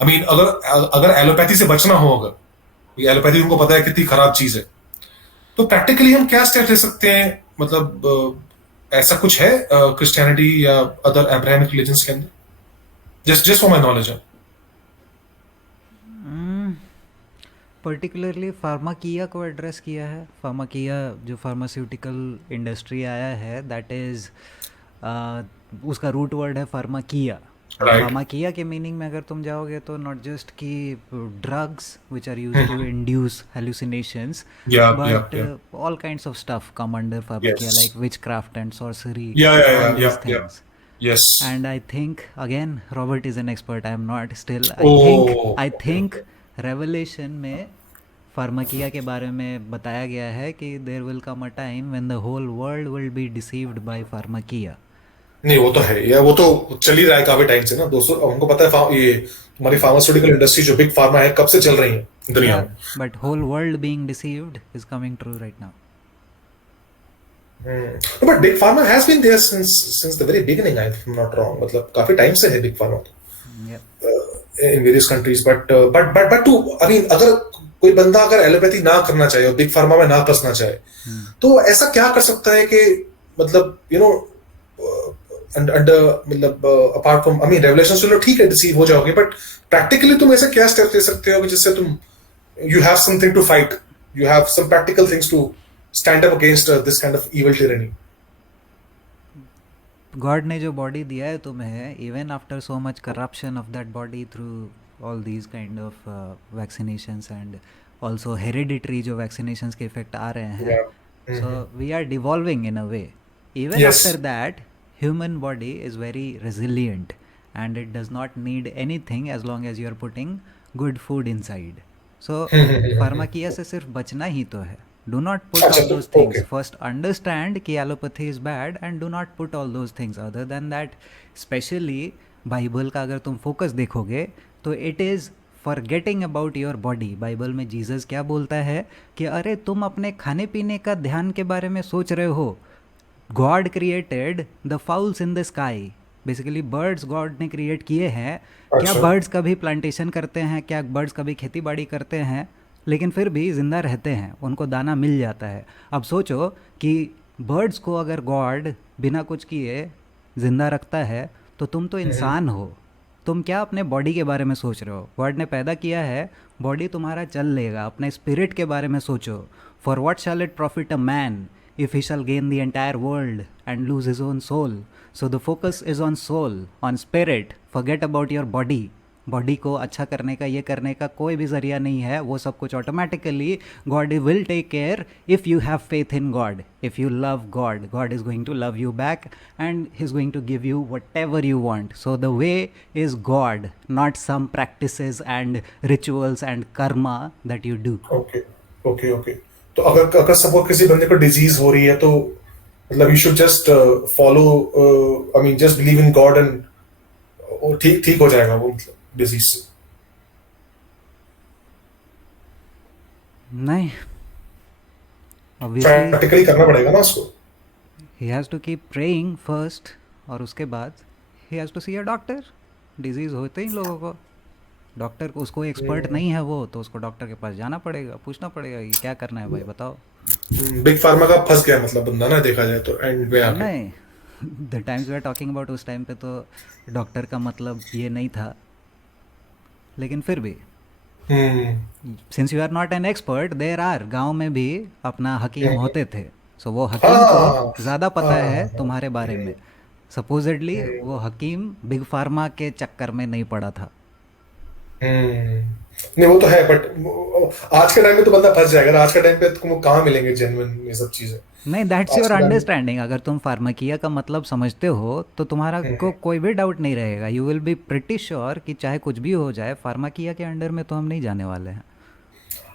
I mean, अगर allopathy से बचना हो, अगर एलोपैथी उनको पता है कितनी खराब चीज है, तो प्रैक्टिकली हम क्या स्टेप ले सकते हैं? मतलब ऐसा कुछ है क्रिश्चियनिटी या अदर अब्राहमिक रिलीजन्स के अंदर? जस्ट फॉर माय नॉलेज है। पर्टिकुलरली फार्माकिया को एड्रेस किया है। फार्माकिया जो फार्मास्यूटिकल इंडस्ट्री आया है, दैट इज़ उसका रूट वर्ड है फार्माकिया। फार्माकिया के मीनिंग में अगर तुम जाओगे तो नॉट जस्ट कि drugs which are used to induce hallucinations, but all kinds of stuff come under pharmakeia, like witchcraft and sorcery, things. Yes. And I think again, Robert is an expert. I am not. Still, I think Revelation में फार्माकिया के बारे में बताया गया है कि there will come a time when the whole world will be deceived by फार्माकिया. नहीं, वो तो है यार, वो तो चल ही रहा है काफी टाइम से ना दोस्तों। हमको पता है ये तुम्हारी फार्मास्यूटिकल इंडस्ट्री जो बिग फार्मा है कब से चल रही है दुनिया में। But whole world being deceived is coming true right now. No, but big pharma has been there since the very beginning, if I'm not wrong. मतलब काफी टाइम से है big pharma in various countries, but to, I mean, अगर कोई बंदा अगर allopathy ना करना चाहे और बिग फार्मा में ना फंसना चाहे, तो ऐसा क्या कर सकता है कि मतलब मतलब apart from, I mean, revelations चलो ठीक है, डिसीव हो जाओगे, बट प्रैक्टिकली तुम ऐसे क्या स्टेप ले सकते हो जिससे तुम you have something to fight, you have some practical things to stand up against this kind of evil tyranny? God ने जो बॉडी दिया है तुम्हें, even after so much corruption of that body through all these kind of vaccinations and also hereditary जो vaccinations के effect आ रहे हैं, so we are devolving in a way. Even after that, human body is very resilient and it does not need anything as long as you are putting good food inside. So फार्माकिया से सिर्फ बचना ही तो है. Do not put all those things. First, understand कि allopathy is bad and do not put all those things. Other than that, especially Bible का अगर तुम focus देखोगे तो it is forgetting about your body. Bible में Jesus क्या बोलता है कि अरे तुम अपने खाने पीने का ध्यान के बारे में सोच रहे हो. God created the fowls in the sky. Basically birds God ने क्रिएट किए हैं. क्या बर्ड्स कभी प्लांटेशन करते हैं? क्या बर्ड्स कभी खेती बाड़ी करते हैं? लेकिन फिर भी ज़िंदा रहते हैं, उनको दाना मिल जाता है. अब सोचो कि बर्ड्स को अगर गॉड बिना कुछ किए ज़िंदा रखता है, तो तुम तो इंसान हो. तुम क्या अपने बॉडी के बारे में सोच रहे हो? गॉड ने पैदा किया है, बॉडी तुम्हारा चल लेगा. अपने स्पिरिट के बारे में सोचो. For what shell it profit a man if he shall gain the entire world and lose his own soul? So the focus is on soul, on spirit. Forget about your body. Body को अच्छा करने का, ये करने का कोई भी ज़रिया नहीं है. वो सब कुछ automatically God will take care if you have faith in God. If you love God, God is going to love you back and he is going to give you whatever you want. So the way is God, not some practices and rituals and karma that you do. Okay. तो अगर अगर suppose किसी बंदे को disease हो रही है तो मतलब you should just follow, I mean just believe in God and वो ठीक ठीक हो जाएगा वो, मतलब डिजीज से। नहीं, ऑब्वियसली प्रैक्टिकली करना पड़ेगा ना उसको। He has to keep praying first, और उसके बाद he has to see a doctor. Diseases होते ही लोगों को डॉक्टर को, उसको एक्सपर्ट नहीं है वो, तो उसको डॉक्टर के पास जाना पड़ेगा, पूछना पड़ेगा कि क्या करना है भाई बताओ। बिग फार्मा का फंस गया मतलब बंदा ना, देखा जाए तो एंड में आके। नहीं, the times we are talking about, उस टाइम पे तो डॉक्टर का मतलब ये नहीं था, लेकिन फिर भी since you are not an expert, there are, गांव में भी अपना हकीम होते थे, सो वो हकीम हाँ को ज़्यादा पता हाँ है हाँ, तुम्हारे बारे में। सपोजिटली वो हकीम बिग फार्मा के चक्कर में नहीं पड़ा था। नहीं वो तो है, बट आज के टाइम में तो बंदा फंस जाएगा। आज के टाइम पे तुमको कहाँ मिलेंगे जेन्युइन ये सब चीजें। नहीं, दैट्स आज योर के टाइम में अंडरस्टैंडिंग। अगर तुम फार्माकिया का मतलब समझते हो तो तुम्हारा को कोई भी डाउट नहीं रहेगा। You will be pretty sure कि चाहे कुछ भी हो जाए, फार्माकिया के अंडर में तो हम नहीं जाने वाले हैं।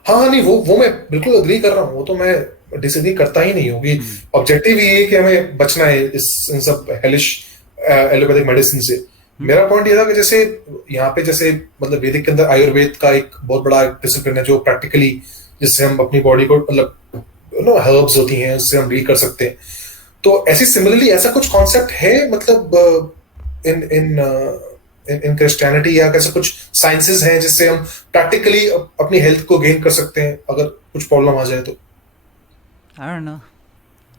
हाँ नहीं वो मैं बिल्कुल अग्री कर रहा हूँ, वो तो मैं डिसएग्री करता ही नहीं हूँ कि ऑब्जेक्टिव ये है कि हमें बचना है इस इन सब हेलिश एलोपैथिक मेडिसिन से। मेरा पॉइंट ये था कि जैसे यहाँ पे जैसे मतलब वैदिक के अंदर आयुर्वेद का एक बहुत बड़ा डिसिप्लिन है जो प्रैक्टिकली, जिससे हम अपनी बॉडी को मतलब नो हर्ब्स होती हैं उससे हम डील कर सकते हैं। तो ऐसी सिमिलरली ऐसा कुछ कॉन्सेप्ट है मतलब इन इन इन क्रिश्चियनिटी या कैसे कुछ साइंसेस हैं जिससे हम प्रैक्टिकली अपनी हेल्थ को गेन कर सकते हैं अगर कुछ प्रॉब्लम आ जाए तो। आई don't no,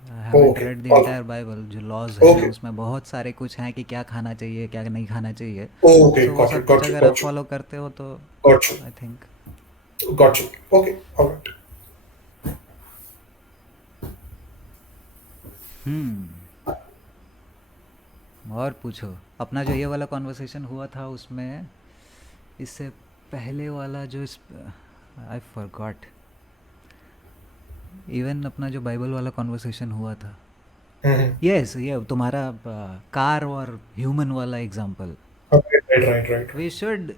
I haven't okay read the entire Bible. जो लॉज हैं ओके उसमें बहुत सारे कुछ हैं कि क्या खाना चाहिए क्या नहीं खाना चाहिए। ओके, सो वो सब कुछ अगर आप गॉट यू फॉलो करते हो तो got I think. You got you okay alright. और पूछो। अपना जो ये वाला कॉन्वर्सेशन हुआ था उसमें, इससे पहले वाला जो आई फॉरगॉट, इवन अपना जो बाइबल वाला कॉन्वर्सेशन हुआ था, यस, ये तुम्हारा कार और ह्यूमन वाला example, right right right. We should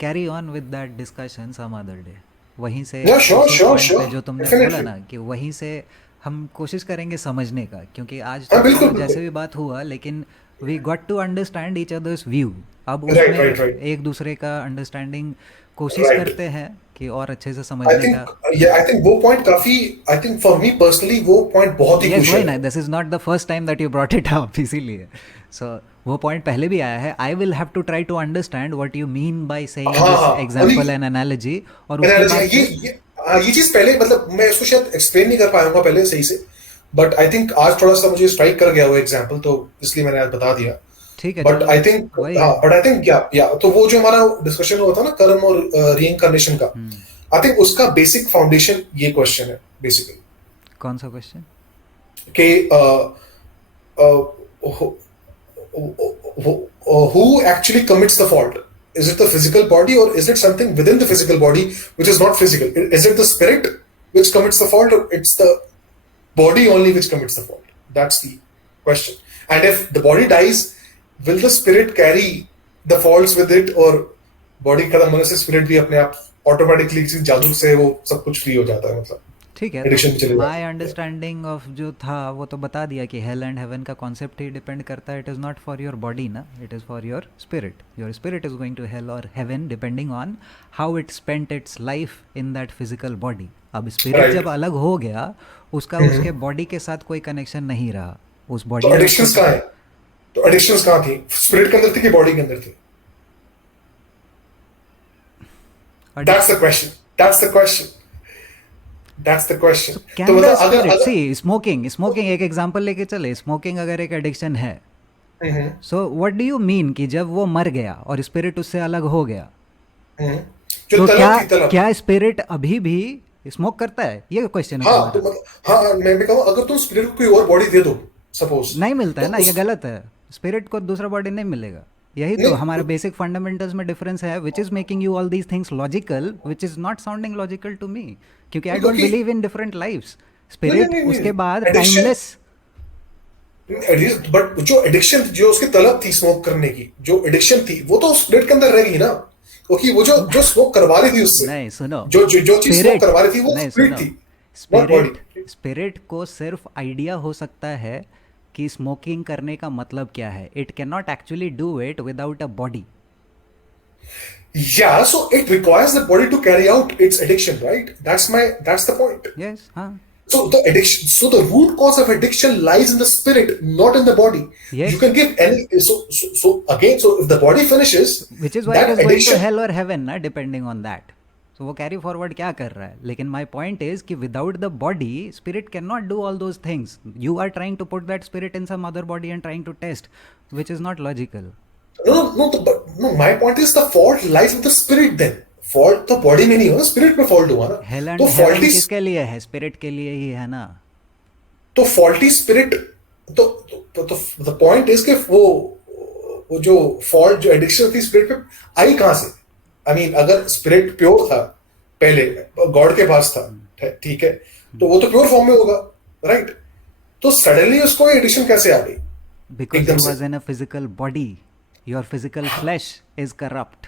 carry on with that discussion some other day. वहीं से या श्योर उसी श्योर पॉइंट श्योर पे जो तुमने बोला डेफिनेटली। ना, कि वहीं से हम कोशिश करेंगे समझने का, क्योंकि आज हाँ तक बिल्कुल तो जैसे बिल्कुल, भी बात हुआ, लेकिन we got to understand each other's view. अब राइट उसमें राइट राइट एक दूसरे का अंडरस्टैंडिंग कोशिश राइट। करते हैं कि और अच्छे से आई समझने थिंक का। आई थिंक वो पॉइंट काफी, I think for me personally वो पॉइंट बहुत ही यस, वही क्रूशियल ना, है। This is not the first time that you brought it up, इसीलिए। सो वो पॉइंट पहले भी आया है। I will have to try to understand what you mean by saying हाँ दिस हाँ एग्जांपल एंड एनालॉजी, और उसके एनालॉजी बाद है फिर ये चीज पहले मतलब मैं इसको शायद एक्सप्लेन नहीं कर पाऊंगा पहले सही से, बट आई थिंक आज थोड़ा सा मुझे स्ट्राइक कर गया वो एग्जांपल, तो इसलिए मैंने आज बता दिया। ठीक है, बट चलो, आई थिंक वही हाँ, है। बट आई थिंक या तो वो जो हमारा डिस्कशन हुआ था ना कर्म और रीइंकार्नेशन का, आई थिंक उसका बेसिक फाउंडेशन ये क्वेश्चन है बेसिकली कौन सा क्वेश्चन? कि who actually commits the fault? Is it the physical body or is it something within the physical body which is not physical? Is it the spirit which commits the fault or it's the body only which commits the fault? That's the question. And if the body dies, will the spirit carry the faults with it or body खत्म होने से spirit भी अपने आप automatically किसी जादू से वो सब कुछ फ्री हो जाता है, मतलब ठीक है, एडिक्शन चले तो जाता माय है। अंडरस्टैंडिंग ऑफ जो था वो तो बता दिया कि हेल एंड हेवन का कॉन्सेप्ट ही डिपेंड करता है। It is not for your body ना, it is for your spirit. Your spirit is going to hell और heaven depending on how it spent its life in that physical body. अब spirit right. जब अलग हो गया, उसका उसके body के साथ कोई कनेक्शन नहीं रहा। उस तो बॉडी में उसको एडिक्शंस कहाँ है? तो एडिक्शंस कहाँ थी? स्पिरिट के अंदर थी कि बॉडी के अंदर थी? That's the question. That's the question. That's the question. तो कैन द मतलब अगर स्पिरिट अगर सी स्मोकिंग एक एग्जांपल लेके चले, स्मोकिंग अगर एक एडिक्शन है, so what do you mean कि जब वो मर गया और स्पिरिट उससे अलग हो गया, जो तो तलब थी तलब, क्या स्पिरिट अभी भी स्मोक करता है? ये क्वेश्चन है हाँ तो तुम्हारा। मतलब हाँ मैं भी कहूँ अगर तुम स्पिरिट को कोई और बॉडी दे दो सपोज, नहीं मिलता है तो ना, ये गलत है। स्पिरिट को दूसरा बॉडी नहीं मिलेगा। यही तो नहीं हमारे बेसिक फंडामेंटल्स में डिफरेंस है, which is making you all these things logical, which is not sounding logical to me, क्योंकि आई डोंट क्योंकि बिलीव इन डिफरेंट लाइफ्स। नहीं स्पिरिट नहीं उसके नहीं बाद एडिक्शन, टाइमलेस। बट जो एडिक्शन जो उसकी तलब थी स्मोक करने की, जो एडिक्शन थी वो तो स्पिरिट के अंदर रहेगी ना, क्योंकि वो जो जो स्मोक करवा रही थी उससे, नहीं सुनो, जो जो जो चीज स्मोक स्पिरिट करवा रही थी वो नहीं स्पिरिट सुनो, थी। not body. स्पिरिट को सिर्फ आइडिया हो सकता है कि स्मोकिंग करने का मतलब क्या है. It can not actually do it without a body. Yeah, so it requires the body to carry out its addiction, right? That's the point. Yes, हाँ. So the addiction, so the root cause of addiction lies in the spirit, not in the body. Yes. You can give any, so again, so if the body finishes, which is why it that is going to addiction, hell और heaven ना, depending on that. तो वो carry forward क्या कर रहा है. लेकिन my point is कि without the body spirit can not do all those things. You are trying to put that spirit in some other body and trying to test, which is not logical. no, my point is the fault lies with the spirit then. Fault तो body में नहीं हो ना, spirit में fault हुआ ना. Hello and तो haven faulty, किसके लिए है? स्पिरिट के लिए ही है ना. तो faulty spirit, तो the point is कि वो जो fault, जो addiction थी spirit पे आई कहाँ से? I mean, अगर spirit pure था पहले, God के पास था, ठीक है, तो वो तो pure form में होगा, right? तो suddenly उसको addiction कैसे आ गई? Because एकदम he से. was in a physical body. Your physical flesh is corrupt.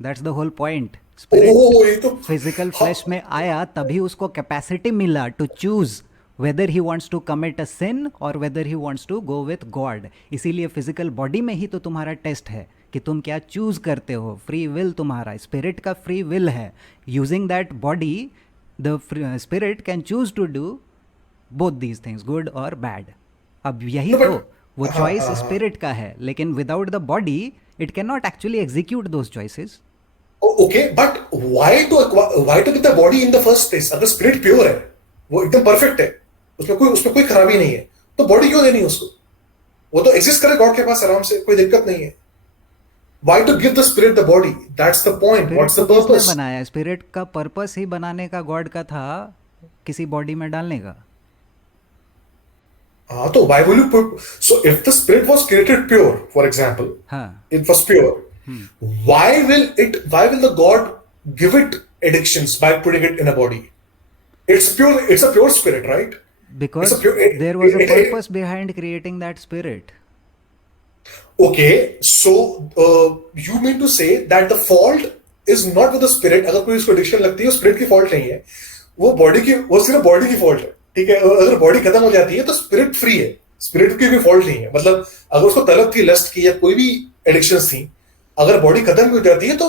That's the whole point. Spirit ओह, ये तो physical flesh में आया तभी उसको capacity मिला to choose whether he wants to commit a sin or whether he wants to go with God. इसीलिए physical body में ही तो तुम्हारा टेस्ट है कि तुम क्या चूज करते हो. फ्री विल तुम्हारा, स्पिरिट का फ्री विल है. Using that body the spirit can choose to do both these things, good और बैड. अब यही No, but- तो वो चॉइस स्पिरिट का है. लेकिन without the body it can not actually execute those choices. Okay, but why to get the body in the first place? अगर spirit pure है, वो एकदम perfect है, उसमें कोई खराबी नहीं है, तो बॉडी क्यों देनी है उसको? वो तो एग्जिस्ट करे गॉड के पास आराम से, कोई दिक्कत नहीं है. Why to give the spirit the body? That's the point. What's the spirit को किसने purpose? बनाया? स्पिरिट का पर्पस ही बनाने का गॉड का था, किसी बॉडी में डालने का. हाँ, तो why will you put? So if the spirit was created pure, for example, हाँ. it was pure. Why will the God give it addictions by putting it in a body? It's pure. It's a pure spirit, right? Because It's a pure- there was a purpose behind creating that spirit. Okay, so you mean to say that the fault is not with the spirit? अगर कोई इसको addiction लगती है, spirit की fault नहीं है, वो सिर्फ बॉडी की फॉल्ट है. ठीक है, अगर बॉडी खत्म हो जाती है तो स्पिरिट फ्री है, स्पिरिट की कोई फॉल्ट नहीं है. मतलब अगर उसको तलब थी, लस्ट की, या कोई भी एडिक्शंस थी, अगर बॉडी खत्म हो जाती है तो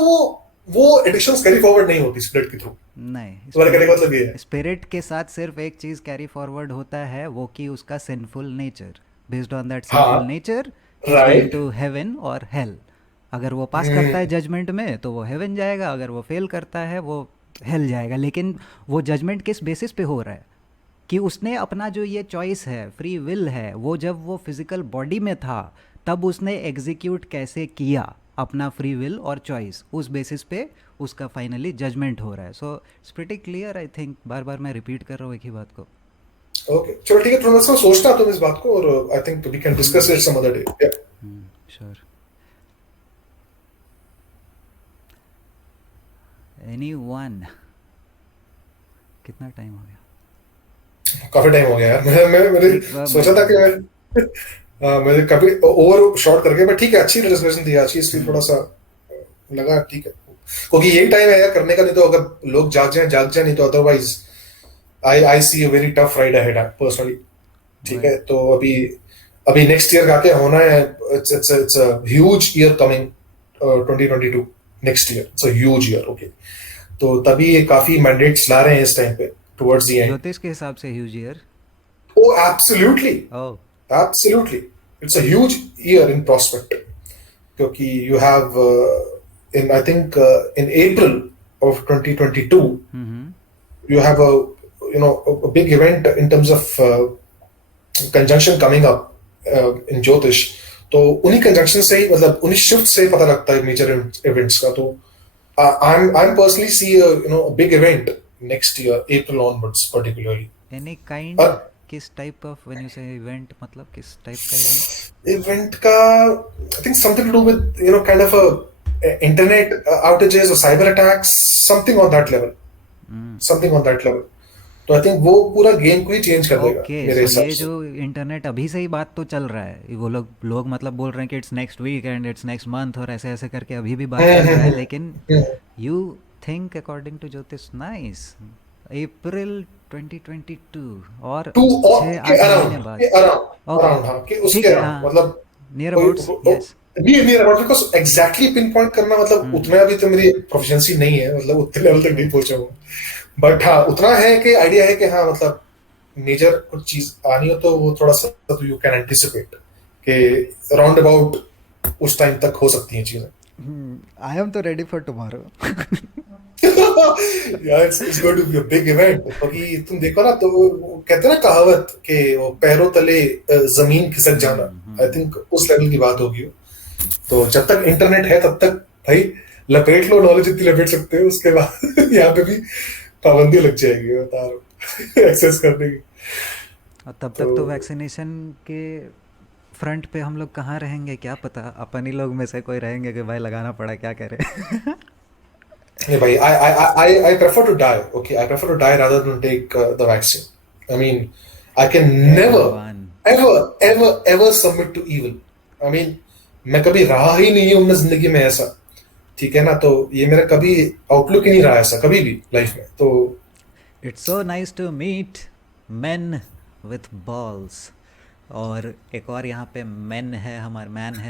वो एडिक्शंस कैरी फॉरवर्ड नहीं होती स्पिरिट के थ्रू. नहीं, तुम्हारे कहने का मतलब ये है. स्पिरिट के साथ सिर्फ एक चीज कैरी फॉरवर्ड होता है, वो कि उसका sinful nature. Based on that हाँ, sinful nature right. To heaven और हेल. अगर वो पास करता है जजमेंट में तो वो हेवन जाएगा, अगर वो फेल करता है वो हेल जाएगा. लेकिन वो जजमेंट किस बेसिस पे हो रहा है? कि उसने अपना जो ये चॉइस है, फ्री विल है, वो जब वो फिजिकल बॉडी में था तब उसने एग्जीक्यूट कैसे किया अपना फ्री विल और चॉइस, उस बेसिस पे उसका फाइनली जजमेंट हो रहा है. So it's pretty clear. I think बार बार मैं रिपीट कर रहा हूँ एक ही बात को. ओके, चलो ठीक है, थोड़ा सा सोचता तुम इस बात को, और I think we can discuss it some other day. Sure. Anyone? कितना टाइम हो गया? काफी टाइम हो गया यार. मैंने सोचा था कि मैं कभी ओवर शॉर्ट करके, बट ठीक है, अच्छी डिस्कशन थी आज की. इसलिए थोड़ा सा लगा ठीक है, क्योंकि यही टाइम है यार करने का. नहीं तो अगर लोग जाग जाए, नहीं तो otherwise I see a very tough ride ahead personally. ठीक है, तो अभी नेक्स्ट ईयर आके होना है. It's a huge year coming, 2022 next year. It's a huge year. Okay, तो तभी ये काफी मैंडेट्स ला रहे हैं इस टाइम पे टुवर्ड्स द एंड. ज्योतिष के हिसाब से huge year. Oh, absolutely. Oh, Absolutely. It's a huge year in prospect. Because you have, I think, in April of 2022, you have a big event in terms of conjunction coming up in Jyotish. तो उन्हीं conjunction से ही, मतलब उन्हीं shift से पता लगता है major events का. तो I'm personally see a big event next year, April onwards particularly. Any kind? किस टाइप ऑफ, व्हेन यू से इवेंट, मतलब किस टाइप का इवेंट? Event का I think something to do with kind of a internet outages or cyber attacks, something on that level. Something on that level. तो I think वो पूरा game को ही change कर देगा ओके. मेरे सो हिसाब ये से. जो इंटरनेट अभी से ही बात तो चल रहा है, वो लोग मतलब बोल रहे हैं कि it's next week and it's next month, और ऐसे ऐसे करके अभी भी बात चल रहा है. लेकिन यू थिंक अकॉर्डिंग टू ज्योतिष, नाइस, अप्रैल 2022 और टू और 6-8 महीने बाद। अराउंड ओके, अराउंड हाँ कि ठीक उसके है, अराउंड हाँ, मतलब नियर अबाउट्स, यस। नहीं about because exactly pin point करना मतलब उतना अभी तो मेरी प्रोफिशिएंसी नहीं है, मतलब उतने लेवल तक नहीं पहुंचा हूँ, बट हाँ उतना है कि आइडिया है कि हाँ मतलब मेजर कुछ चीज आनी हो तो वो थोड़ा सा तो यू कैन एंटिसिपेट कि राउंड अबाउट उस टाइम तक हो सकती हैं चीजें। आई एम तो रेडी फॉर टुमारो। यार it's going to be a big event, क्योंकि तुम देखो ना तो वो कहते हैं ना कहावत कि वो पैरों तले जमीन खिसक जाना, आई थिंक उस लेवल की बात होगी वो। तो जब तक इंटरनेट है तब तक भाई लपेट लो, नॉलेज जितनी लपेट सकते हो, उसके बाद यहाँ पे भी पाबंदी लग जाएगी, बता रहा हूँ एक्सेस करने की। और तब तक तो तो वैक्सीनेशन के फ्रंट पे हम लोग कहाँ रहेंगे क्या पता, अपन ही लोग में से कोई रहेंगे कि भाई लगाना पड़ा, क्या करें। yeah, bhai, I prefer to die. Okay, I prefer to die rather than take the vaccine. I mean, I can hey never, भगवान। ever submit to evil. I mean, मैं कभी रहा ही नहीं हूँ अपनी जिंदगी में ऐसा, ठीक है ना, तो ये मेरा कभी आउटलुक ही नहीं रहा ऐसा कभी भी लाइफ में। तो it's so nice to meet man with balls. और एक और यहाँ पे मैन है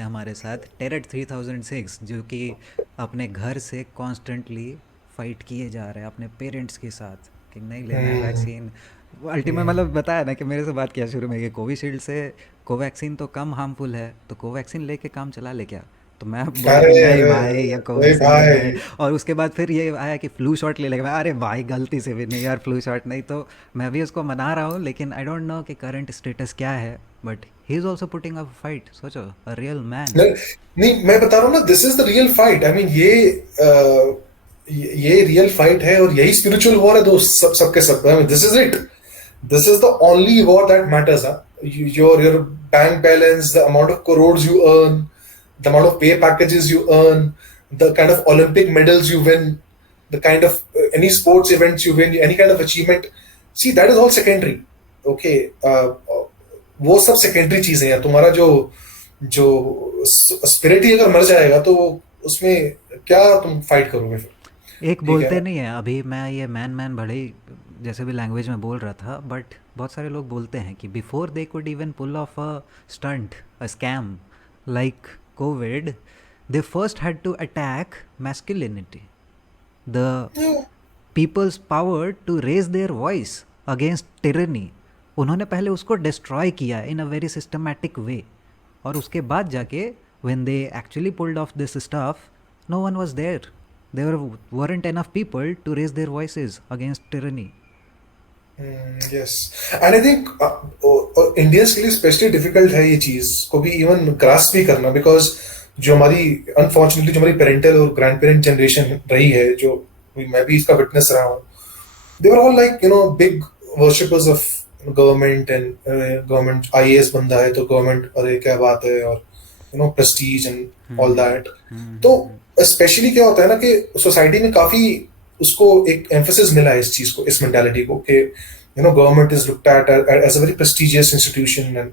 हमारे साथ, टेरेट 3006, जो कि अपने घर से कॉन्स्टेंटली फाइट किए जा रहे हैं अपने पेरेंट्स के साथ कि नहीं लेना है वैक्सीन। अल्टीमेट मतलब बताया ना कि मेरे से बात किया शुरू में कि कोविशील्ड से कोवैक्सीन तो कम हार्मफुल है, तो कोवैक्सीन लेके काम चला ले क्या, तो मैं बोला कि अरे नहीं भाई ये अरे कोवैक्सीन लेना है। भाई, और उसके बाद फिर ये आया कि फ्लू शॉट ले लेगा, मैं अरे भाई गलती से भी नहीं यार, फ्लू शॉट नहीं, तो मैं भी उसको मना रहा हूँ, लेकिन आई डोंट नो कि करंट स्टेटस क्या है, but he is also putting up fight, सोचो, अ रियल मैन। नहीं नहीं, मैं बता रहा हूँ ना, this is the real fight. I mean ये रियल फाइट है और यही स्पिरिचुअल वॉर है दोस्त, सबके सब। I mean this is it, this is the only war that matters, huh? Your bank balance, the amount of crores you earn, the amount of pay packages you earn, the kind of Olympic medals you win, the kind of any sports events you win, any kind of achievement, see that is all secondary, okay? वो सब secondary चीजें हैं। तुम्हारा जो जो spirit ही अगर मर जाएगा तो उसमें क्या तुम फाइट करोगे फिर, एक ठीक है बोलते ना? नहीं है, अभी मैं ये मैन भले ही जैसे भी लैंग्वेज में बोल रहा था, बट बहुत सारे लोग बोलते हैं कि before they could even pull off a stunt, a scam like Covid, they first had to attack masculinity, the people's power to raise their voice against tyranny. उन्होंने पहले उसको डिस्ट्रॉय किया इन अ वेरी सिस्टमैटिक वे, और उसके बाद जाके when they actually pulled off this stuff, no one was there, there weren't enough people to raise their voices against tyranny. Yes, and I think Indians के लिए specially difficult है ये चीज को भी इवन ग्रास्प भी करना, बिकॉज जो हमारी अनफॉर्चुनेटली जो हमारी पेरेंटल और ग्रैंड पेरेंट जनरेशन रही है, जो मैं भी इसका विटनेस रहा हूँ, they were all like you know big worshippers of government, and government IAS बंदा है तो गवर्नमेंट, अरे क्या बात है, और you know prestige and all that. तो स्पेशली क्या होता है ना कि सोसाइटी में काफी उसको एक एम्फेसिस मिला है इस चीज को, इस मेंटालिटी को, कि you know government is looked at as a very prestigious institution, and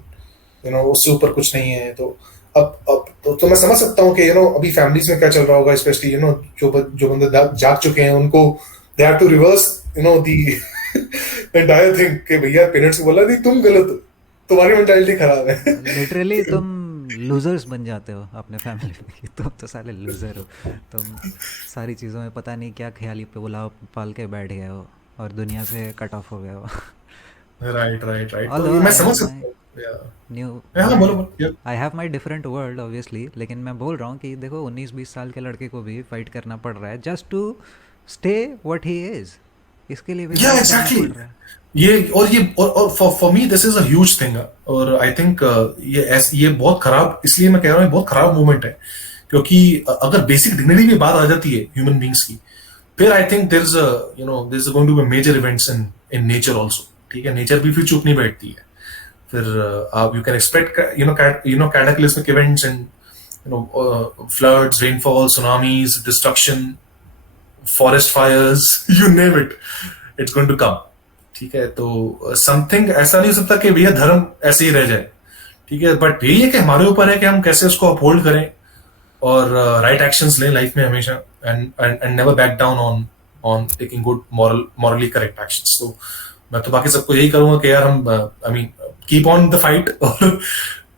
you know उससे ऊपर कुछ नहीं है। तो अब तो मैं समझ सकता हूँ कि यू नो अभी फैमिलीज में क्या चल रहा होगा, स्पेशली यू नो जो बंदे जाग चुके हैं, उनको they have to reverse you know the entire thing कि भैया पेरेंट्स को बोला नहीं तुम गलत हो, तुम्हारी मेंटालिटी खराब है। लिटरली तुम लूजर्स बन जाते हो अपने फैमिली में, तुम तो साले लूजर हो, तुम सारी चीज़ों में पता नहीं क्या ख्याली पे बुलाओ पाल के बैठ गए हो और दुनिया से कट ऑफ हो गए हो। राइट राइट राइट, तो Although ये मैं I समझ have सकता my हूँ। न्यू हाँ बोलो बोलो। I have my different world obviously, लेकिन मैं बोल रहा हूँ कि देखो 19-20 साल के लड़के को भी फाइट करना पड़ रहा है just to stay what he is, इसके लिए भी या फाइट करना एग्जैक्टली, पड़ रहा है। ये और for me this is a huge thing, और आई थिंक ये बहुत खराब, इसलिए मैं कह रहा हूँ ये बहुत खराब मूवमेंट है, क्योंकि अगर बेसिक डिग्निटी की बात आ जाती है ह्यूमन बींग्स की, फिर I think there is going to be major events in nature also, ठीक है? नेचर भी फिर चुप नहीं बैठती है, फिर आप you can expect cataclysmic events and floods, rainfall, tsunamis, destruction, forest fires, you name it, it's going to come, ठीक है? तो समथिंग ऐसा नहीं हो सकता कि भैया धर्म ऐसे ही रह जाए, ठीक है? बट यही है कि हमारे ऊपर है कि हम कैसे उसको अपहोल्ड करें और राइट एक्शंस लें लाइफ में हमेशा, and never back down on on taking good morally correct actions. So मैं तो बाकी सबको यही करूंगा कि यार हम I mean keep on the fight, और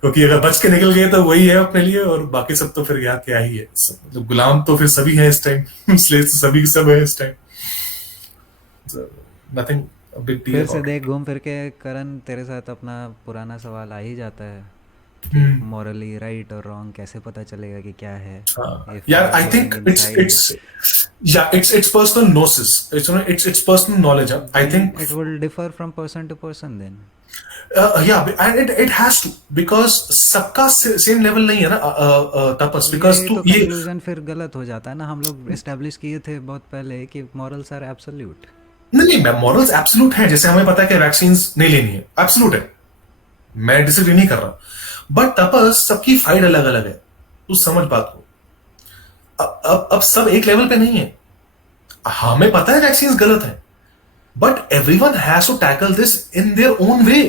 क्योंकि अगर बच के निकल गए तो वही है अपने लिए, और बाकी सब तो फिर यार क्या ही है, मतलब गुलाम तो फिर सभी हैं इस टाइम, स्लेव तो सभी सब है इस time, nothing a big deal फिर से अबाउट देख इट। घूम फिर के करण, तेरे साथ अपना पुराना सवाल आ ही जाता है कि मॉरली राइट और रॉन्ग कैसे पता चलेगा कि क्या है, इफ वी यार are I going think inside. it's personal gnosis, it's personal knowledge. I then think it will differ from person to person then. yeah, and it has to, because सबका same level नहीं है ना, तपस, because यही तू तो ये conclusion फिर गलत हो जाता है ना, हम लोग एस्टेब्लिश किए थे बहुत पहले कि मॉरल्स आर एब्सोल्यूट। नहीं, मॉरल्स एब्सोल्यूट है, जैसे हमें पता है कि वैक्सीन नहीं लेनी है, एब्सोल्यूट है, मैं डिसएग्री नहीं कर रहा, बट तपस सबकी फाइट अलग अलग है, तू समझ बात को। अब सब एक लेवल पे नहीं है, हमें पता है वैक्सीन गलत है, but everyone has to tackle this in their own way,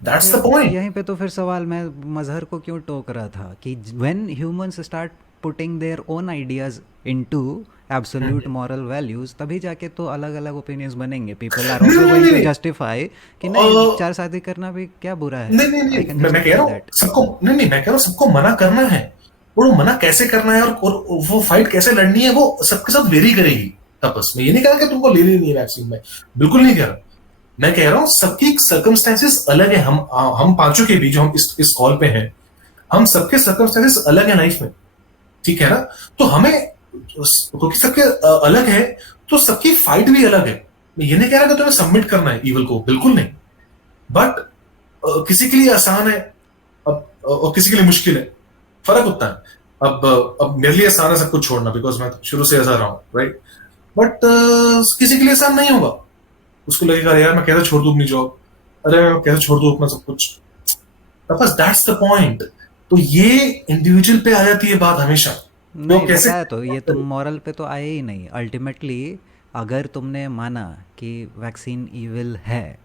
that's the फिर पॉइंट। यहीं पे तो फिर सवाल मैं मजहर को क्यों टोक रहा था कि when humans start putting their own ideas into absolute moral values, तभी जाके तो अलग अलग ओपिनियंस बनेंगे। पीपल आर नहीं आल्सो नहीं गोइंग नहीं टू नहीं, जस्टिफाई कि नहीं, अ, चार शादी करना भी क्या बुरा है, नहीं नहीं आई नहीं, कैन मैं कह रहा जस्टिफाई हूँ दैट। सबको, नहीं मैं कह रहा हूँ सबको मना करना है, और वो मना कैसे करना है, और वो फाइट कैसे लड़नी है, वो सबके साथ वेरी करेगी तपस में। ये नहीं कह रहा कि तुमको ले लेनी है वैक्सीन में, बिल्कुल नहीं कह रहा, मैं कह रहा हूँ सबकी सर्कमस्टेंसेस अलग है, हम पांचों के भी जो हम इस कॉल पे हैं, हम सबके सर्कमस्टेंसेस अलग है लाइफ में, ठीक है ना, तो हमें, क्योंकि सबके अलग है, तो सबकी फाइट भी अलग है। मैं ये नहीं कह रहा कि तुम्हें सबमिट करना है ईवल को, बिल्कुल नहीं, बट किसी के लिए आसान है, और किसी के लिए मुश्किल है, फर्क उतना है। अब मेरे लिए आसान है सब कुछ छोड़ना, बिकॉज मैं शुरू से ऐसा रहा हूं, राइट, बट किसी के लिए आसान नहीं होगा, उसको लगेगा अरे यार मैं कैसे छोड़ दूं अपनी जॉब, अरे मैं कैसे छोड़ दूं अपना सब कुछ, बस दैट्स द पॉइंट। तो ये इंडिविजुअल पे आ जाती है बात हमेशा, तो नहीं कैसे। बताया तो, ये तुम मॉरल पे तो आए ही नहीं अल्टीमेटली। अगर तुमने माना कि वैक्सीन इविल है,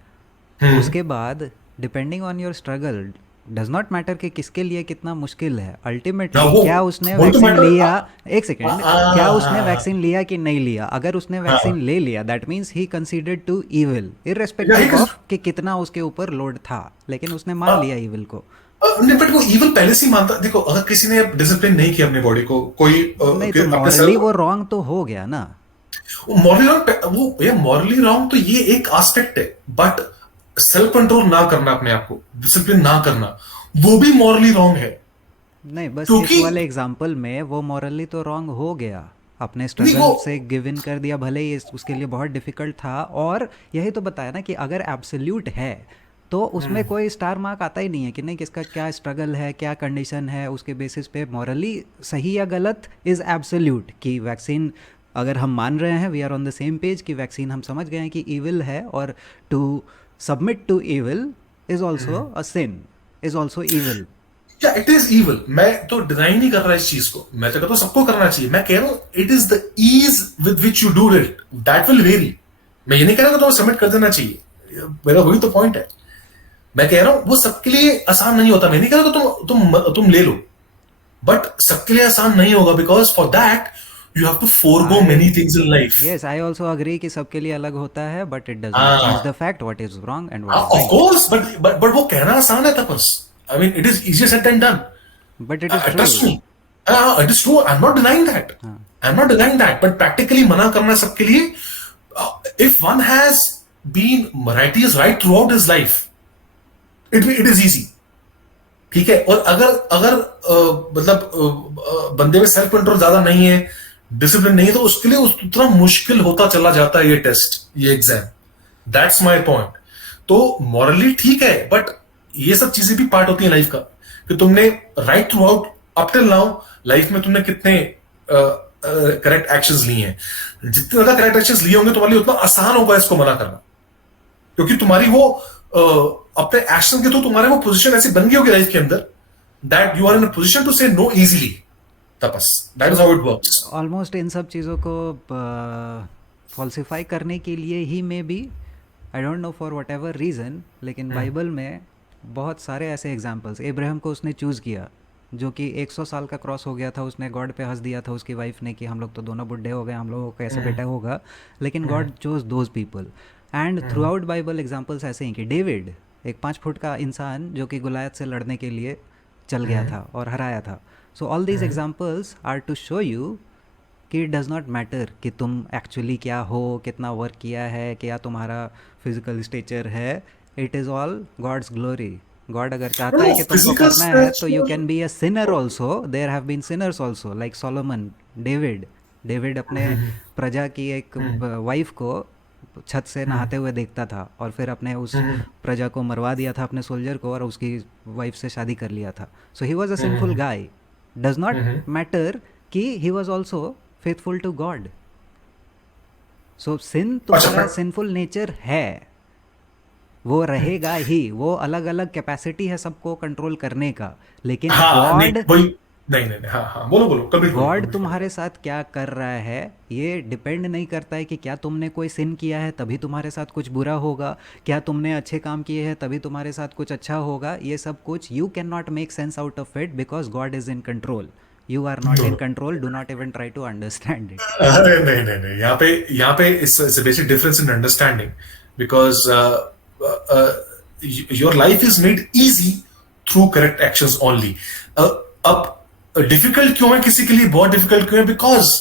उसके बाद depending on your struggle does not matter कि किसके लिए कितना मुश्किल है, ना अल्टीमेटली वो क्या उसने वो तो वैक्सीन मैटर, लिया। एक सेकेंड, क्या उसने वैक्सीन लिया कि नहीं लिया? अगर उसने वैक्सीन ले लिया that means he considered to evil, irrespective of कि कितना उसके ऊपर लोड था, लेकिन उसने मान लिया इविल को। नहीं, बट वो इवल पहले से ही मानता, देखो अगर किसी ने डिसिप्लिन नहीं किया अपनी बॉडी को, कोई नहीं तो अपने मॉरली वो रॉन्ग तो हो गया ना। मॉरली रॉन्ग, वो ये मॉरली रॉन्ग तो ये एक एस्पेक्ट है, बट सेल्फ कंट्रोल ना करना अपने आप को, डिसिप्लिन ना करना, वो भी मॉरली रॉन्ग है, नहीं बस इस क्योंकि वाले एग्जाम्पल में वो मॉरली तो रॉन्ग हो गया, अपने नहीं स्ट्रगल वो से गिव इन कर दिया, भले ही उसके लिए बहुत डिफिकल्ट था। और यही तो बताया ना कि अगर एब्सोल्यूट है तो उसमें कोई स्टार मार्क आता ही नहीं है कि नहीं किसका क्या स्ट्रगल है, क्या कंडीशन है, उसके बेसिस पे मॉरली सही या गलत इज़ एब्सोल्यूट। कि वैक्सीन अगर हम मान रहे हैं, we are on the same page कि वैक्सीन हम समझ गए हैं कि ईविल है, और to submit to evil is also a sin, is also evil. क्या इट इज इवल, मैं तो डिनाई नहीं कर रहा इस चीज को, मैं तो कहता हूं सबको करना चाहिए, मैं कह रहा हूं it is the ease with which you do it that will vary. मैं ये नहीं कह रहा कि तुम्हें सबमिट कर देना चाहिए, मेरा वही तो पॉइंट है, मैं कह रहा हूं वो सबके लिए आसान नहीं होता, मैं नहीं कह रहा कि तुम ले लो, बट सबके लिए आसान नहीं होगा, because for that you have to forgo many things in life. Yes I also agree कि सबके लिए अलग होता है, but it does not change the fact what is wrong and what is of right. Course, but वो कहना आसान है Tapas, I mean it is easier said than done, but it is true. Trust me, it is true, I am not denying that, I am not denying that, but practically मना करना सबके लिए, if one has been morality is right throughout his life, it is easy, ठीक है। और अगर अगर मतलब बंदे में सेल्फ कंट्रोल ज्यादा नहीं है, डिसिप्लिन नहीं है, तो उसके लिए उतना मुश्किल होता चला जाता है ये टेस्ट, ये एग्जाम, दैट्स माय पॉइंट। तो मॉरली ठीक है, बट ये सब चीजें भी पार्ट होती है लाइफ का, कि तुमने right through out up till now life में तुमने कितने करेक्ट एक्शंस लिए हैं, जितने ज्यादा करेक्ट एक्शंस लिए होंगे तुम्हारे लिए उतना आसान होगा इसको मना करना, क्योंकि तुम्हारी वो अपने एक्शन के थ्रू तुम्हारे वो पोजीशन ऐसी बन गई होगी लाइफ के अंदर that you are in a position to say no easily, Tapas, that is how it works. Almost इन सब चीज़ों को फॉल्सिफाई करने के लिए ही may be, I don't know for whatever reason, लेकिन बाइबल में बहुत सारे ऐसे एग्जाम्पल्स, इब्राहिम को उसने चूज़ किया जो कि 100 साल का क्रॉस हो गया था, उसने गॉड पे हंस दिया था उसकी वाइफ ने कि हम लोग तो दोनों बुढ़े हो गए, हम लोगों को कैसे बेटा होगा, लेकिन God chose those people. And through out Bible examples ऐसे हैं कि डेविड एक 5 फुट का इंसान जो कि गुलायत से लड़ने के लिए चल गया था और हराया था। So all these examples are to show you कि इट डज़ नॉट मैटर कि तुम एक्चुअली क्या हो, कितना वर्क किया है, क्या तुम्हारा फिजिकल स्टेचर है। It is all God's glory. God अगर चाहता है कि तुमको physical करना है तो you stature- can be a sinner also. There have been sinners also like Solomon, David अपने प्रजा की एक वाइफ को छत से नहाते हुए देखता था और फिर अपने उस प्रजा को मरवा दिया था, अपने सोल्जर को, और उसकी वाइफ से शादी कर लिया था। So he was a sinful guy. Does not matter कि he was also faithful to God. So sin तुम्हारा सिंफुल नेचर है, वो रहेगा ही। वो अलग अलग कैपेसिटी है सबको कंट्रोल करने का, लेकिन हाँ नहीं गॉड वही नहीं हाँ हाँ बोलो बोलो कभी गॉड तुम्हारे साथ क्या कर रहा है ये डिपेंड नहीं करता है कि क्या तुमने कोई सिन किया है तभी तुम्हारे साथ कुछ बुरा होगा, क्या तुमने अच्छे काम किए हैं तभी तुम्हारे साथ कुछ अच्छा होगा। ये सब कुछ you can not make sense out of it because God is in control. You are not in control, do not even try to understand it. अरे नहीं यहाँ पे it's a basic difference in understanding because your life is made easy through correct actions only. अब difficult क्यों है किसी के लिए, बहुत डिफिकल्ट क्यों है, बिकॉज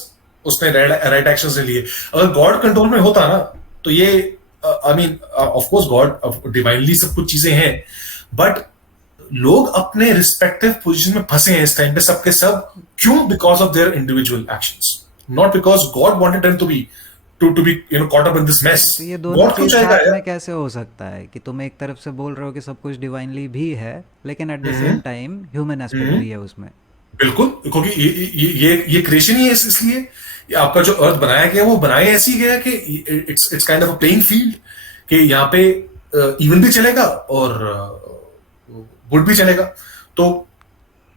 उसने राइट एक्शंस ले लिए। अगर गॉड कंट्रोल में होता ना तो ये I mean of course God divinely सब कुछ चीजें हैं, बट लोग अपने रिस्पेक्टिव पोजीशन में फंसे हैं इस टाइम पे सबके सब। क्यों? Because of their individual actions, not because God wanted them to be caught up in this mess. तो ये दोनों गॉड क्यों चीज चाहेगा साथ यार? में कैसे हो सकता है कि तुम एक तरफ से बोल रहे हो कि सब कुछ डिवाइनली भी है, लेकिन eight the same time human aspect भी है उसमें। बिल्कुल, क्योंकि ये क्रिएशन ही है, इसलिए ये आपका जो अर्थ बनाया गया वो बनाया ऐसी गया कि it's kind of a playing field कि यहाँ पे इविल भी चलेगा और गुड भी चलेगा। तो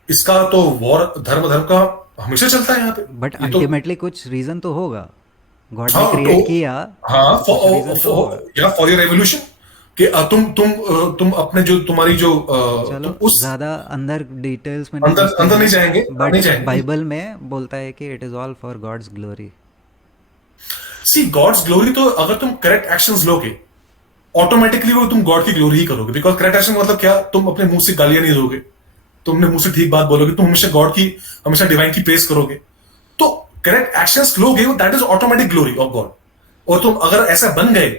इसका तो वॉर धर्म का हमेशा चलता है यहाँ पे। बट ये तो अल्टीमेटली कुछ रीजन तो होगा, गॉड ने हाँ क्रिएट किया। हाँ कुछ reason तो होगा। फॉर योर रेवोल्यूशन कि तुम अपने जो तुम्हारी जो चलो तुम उस ज्यादा अंदर डिटेल्स में अंदर नहीं जाएंगे, नहीं बट जाएंगे। बाइबल में बोलता है कि it is all for God's glory. See God's glory, तो अगर तुम करेक्ट एक्शंस लोगे ऑटोमेटिकली वो तुम गॉड की ग्लोरी ही करोगे। बिकॉज करेक्ट एक्शन मतलब क्या? तुम अपने मुंह से गालियां नहीं दोगे, तुम अपने मुंह से ठीक बात बोलोगे, तुम हमेशा गॉड की, हमेशा डिवाइन की प्रेस करोगे, तो करेक्ट एक्शंस लोगे, that is automatic glory of God. और तुम अगर ऐसा बन गए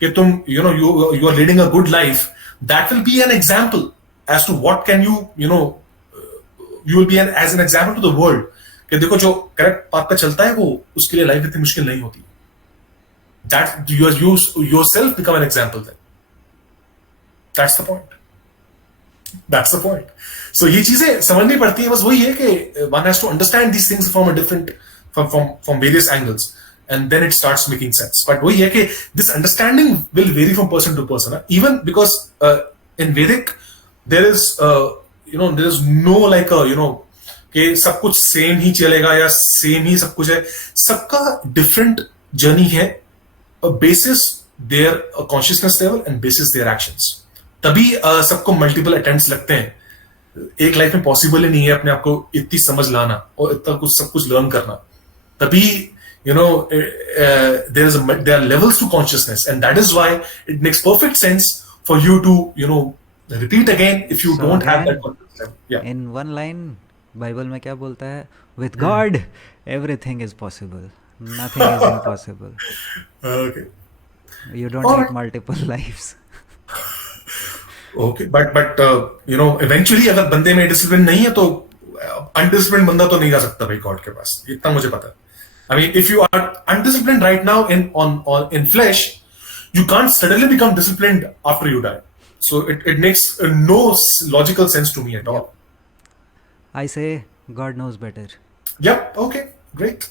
कि तुम you are leading a good life, that will be an example as to what can you will be as an example to the world कि देखो जो करेक्ट पाथ पे चलता है वो उसके लिए लाइफ इतनी मुश्किल नहीं होती। That you yourself become an example then. That's the point. That's the point. So ये चीजें समझनी पड़ती है। बस वही है कि one has to understand these things from a different from various angles, and then it starts making sense. But वही है कि this understanding will vary from person to person. Even because in Vedic there is there is no like a कि सब कुछ same ही चलेगा या same ही सब कुछ है। सबका डिफरेंट जर्नी है, basis their consciousness level and basis their actions. तभी सबको मल्टीपल अटेम्प्ट्स लगते हैं। एक लाइफ में पॉसिबल ही नहीं है अपने आप को इतनी समझ लाना और इतना कुछ सब कुछ लर्न करना। तभी there are levels to consciousness, and that is why it makes perfect sense for you to repeat again if you So don't have again, that consciousness level. Yeah. In one line Bible में क्या बोलता है? With God everything is possible, nothing is impossible. Okay. You don't Alright. need multiple lives. Okay, but eventually अगर बंदे में discipline नहीं है तो अनडिसिप्लिन बंदा तो नहीं जा सकता भाई गॉड के पास, इतना मुझे पता है। I mean, if you are undisciplined right now in flesh, you can't suddenly become disciplined after you die. So it makes no logical sense to me at all. I say God knows better. Yep. Okay. Great.